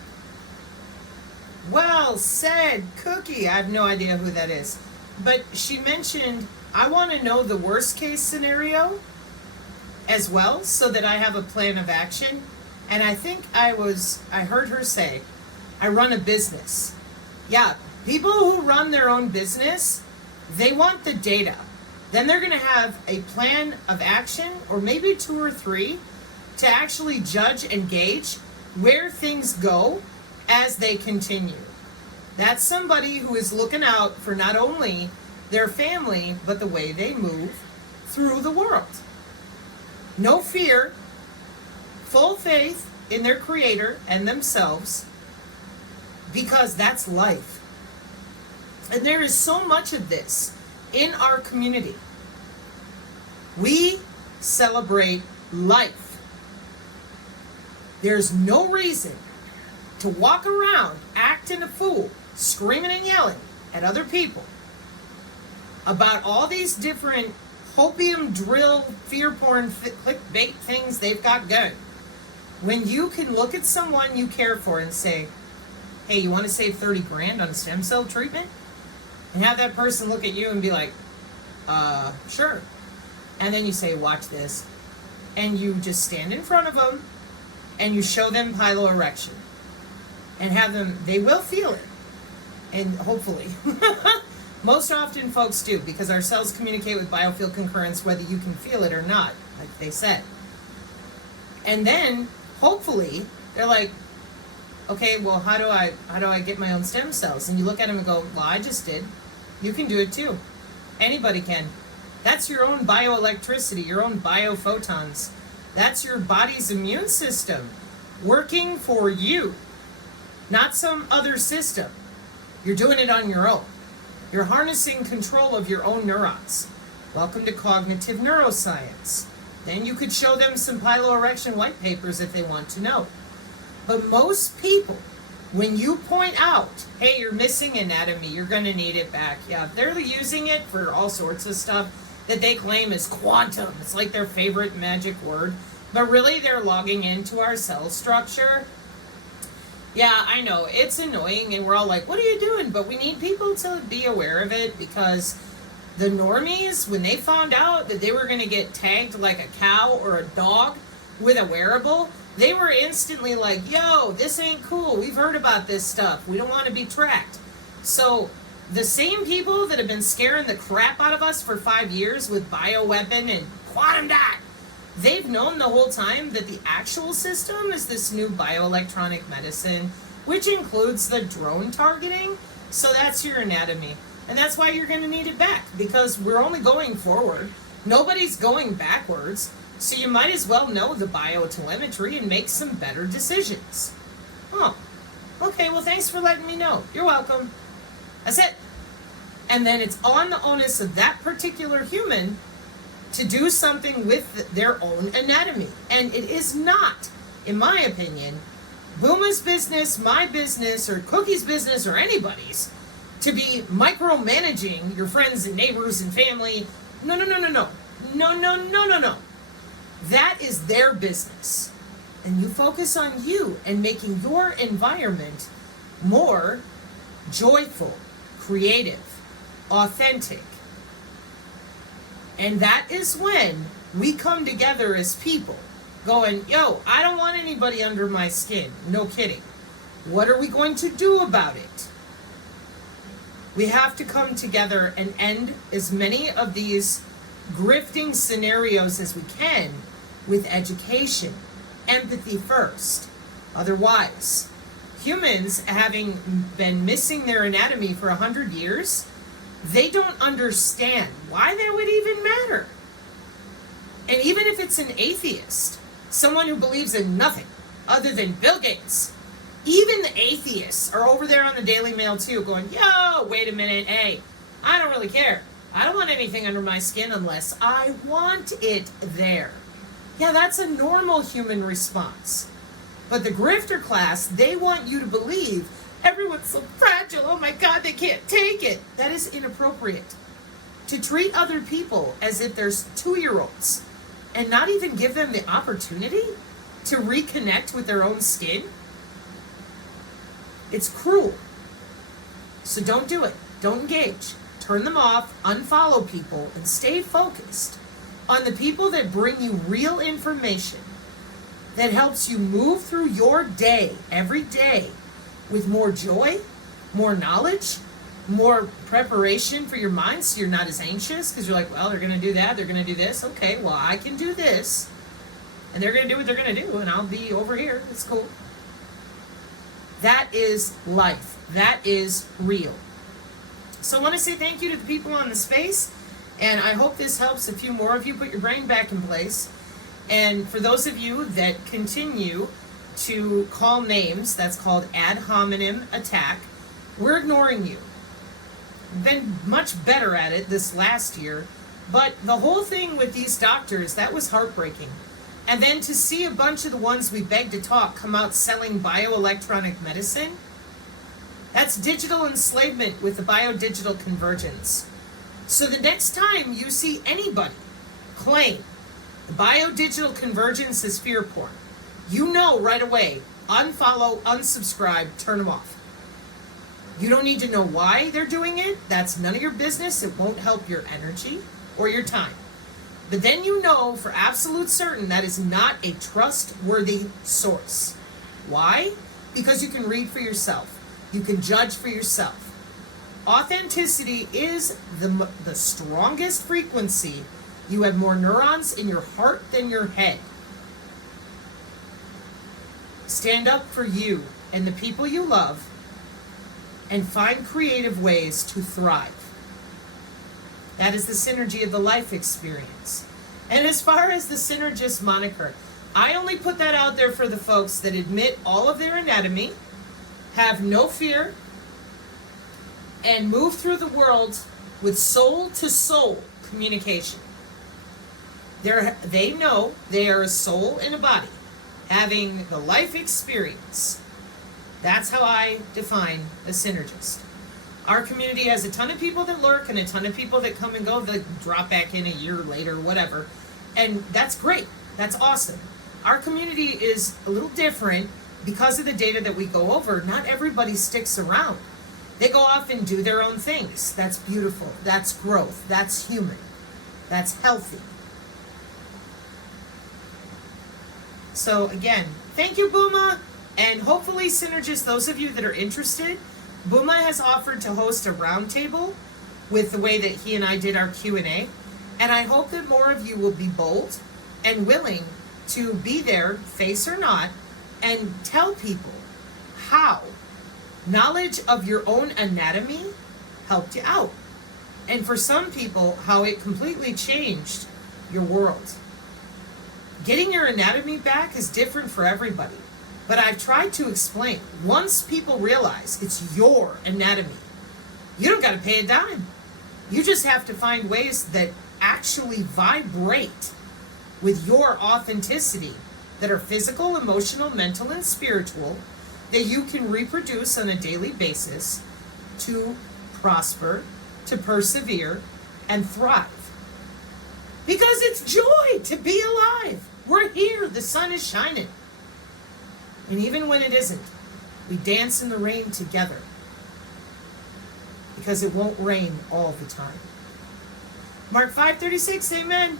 Well said, Cookie. I have no idea who that is. But she mentioned, I want to know the worst case scenario as well, so that I have a plan of action. And I think I heard her say, I run a business. Yeah, people who run their own business, they want the data. Then they're going to have a plan of action, or maybe 2 or 3, to actually judge and gauge where things go as they continue. That's somebody who is looking out for not only their family, but the way they move through the world. No fear, full faith in their Creator and themselves, because that's life. And there is so much of this in our community. We celebrate life. There's no reason to walk around acting a fool, screaming and yelling at other people about all these different hopium drill, fear porn, clickbait things they've got going. When you can look at someone you care for and say, hey, you want to save 30 grand on stem cell treatment? And have that person look at you and be like, sure. And then you say, watch this. And you just stand in front of them and you show them piloerection. And have them, they will feel it. And hopefully. Most often folks do, because our cells communicate with biofield concurrence whether you can feel it or not, like they said. And then, hopefully, they're like, okay, well, how do I get my own stem cells? And you look at them and go, well, I just did. You can do it too. Anybody can. That's your own bioelectricity, your own biophotons. That's your body's immune system working for you, not some other system. You're doing it on your own. You're harnessing control of your own neurons. Welcome to cognitive neuroscience. Then you could show them some piloerection white papers if they want to know. But most people, when you point out, hey, you're missing anatomy, you're going to need it back. Yeah, they're using it for all sorts of stuff that they claim is quantum. It's like their favorite magic word. But really, they're logging into our cell structure. Yeah, I know, it's annoying, and we're all like, what are you doing? But we need people to be aware of it, because the normies, when they found out that they were going to get tagged like a cow or a dog with a wearable, they were instantly like, yo, this ain't cool. We've heard about this stuff. We don't want to be tracked. So the same people that have been scaring the crap out of us for 5 years with bioweapon and quantum dot, they've known the whole time that the actual system is this new bioelectronic medicine, which includes the drone targeting. So that's your anatomy. And that's why you're going to need it back, because we're only going forward. Nobody's going backwards. So you might as well know the biotelemetry and make some better decisions. Oh, okay, well, thanks for letting me know. You're welcome. That's it. And then it's on the onus of that particular human to do something with their own anatomy. And it is not, in my opinion, Booma's business, my business, or Cookie's business, or anybody's, to be micromanaging your friends and neighbors and family. No. That is their business. And you focus on you and making your environment more joyful, creative, authentic. And that is when we come together as people going, yo, I don't want anybody under my skin. No kidding. What are we going to do about it? We have to come together and end as many of these grifting scenarios as we can with education, empathy first. Otherwise, humans, having been missing their anatomy for 100 years, they don't understand why that would even matter. And even if it's an atheist, someone who believes in nothing other than Bill Gates, even the atheists are over there on the Daily Mail too, going, yo, wait a minute, hey, I don't really care. I don't want anything under my skin unless I want it there. Yeah, that's a normal human response. But the grifter class, they want you to believe everyone's so fragile. Oh my God, they can't take it. That is inappropriate. To treat other people as if they're 2-year-olds and not even give them the opportunity to reconnect with their own skin, it's cruel. So don't do it. Don't engage. Turn them off, unfollow people, and stay focused on the people that bring you real information that helps you move through your day, every day, with more joy, more knowledge, more preparation for your mind so you're not as anxious because you're like, well, they're going to do that, they're going to do this. Okay, well, I can do this. And they're going to do what they're going to do, and I'll be over here. It's cool. That is life. That is real. So I want to say thank you to the people on the space, and I hope this helps a few more of you put your brain back in place. And for those of you that continue to call names, that's called ad hominem attack, we're ignoring you. Been much better at it this last year, but the whole thing with these doctors, that was heartbreaking. And then to see a bunch of the ones we beg to talk come out selling bioelectronic medicine, that's digital enslavement with the biodigital convergence. So the next time you see anybody claim the biodigital convergence is fear porn, you know right away, unfollow, unsubscribe, turn them off. You don't need to know why they're doing it. That's none of your business. It won't help your energy or your time. But then you know for absolute certain that is not a trustworthy source. Why? Because you can read for yourself. You can judge for yourself. Authenticity is the strongest frequency. You have more neurons in your heart than your head. Stand up for you and the people you love and find creative ways to thrive. That is the synergy of the life experience. And as far as the synergist moniker, I only put that out there for the folks that admit all of their anatomy, have no fear, and move through the world with soul-to-soul communication. They know they are a soul in a body, having the life experience. That's how I define a synergist. Our community has a ton of people that lurk and a ton of people that come and go, that drop back in a year later, whatever. And that's great. That's awesome. Our community is a little different because of the data that we go over. Not everybody sticks around. They go off and do their own things. That's beautiful. That's growth. That's human. That's healthy. So again, thank you, Booma. And hopefully, synergists, those of you that are interested, Booma has offered to host a roundtable with the way that he and I did our Q&A. And I hope that more of you will be bold and willing to be there, face or not, and tell people how knowledge of your own anatomy helped you out. And for some people, how it completely changed your world. Getting your anatomy back is different for everybody. But I've tried to explain, once people realize it's your anatomy, you don't got to pay a dime. You just have to find ways that actually vibrate with your authenticity, that are physical, emotional, mental, and spiritual, that you can reproduce on a daily basis to prosper, to persevere, and thrive. Because it's joy to be alive. We're here. The sun is shining. And even when it isn't, we dance in the rain together. Because it won't rain all the time. Mark 5:36, amen.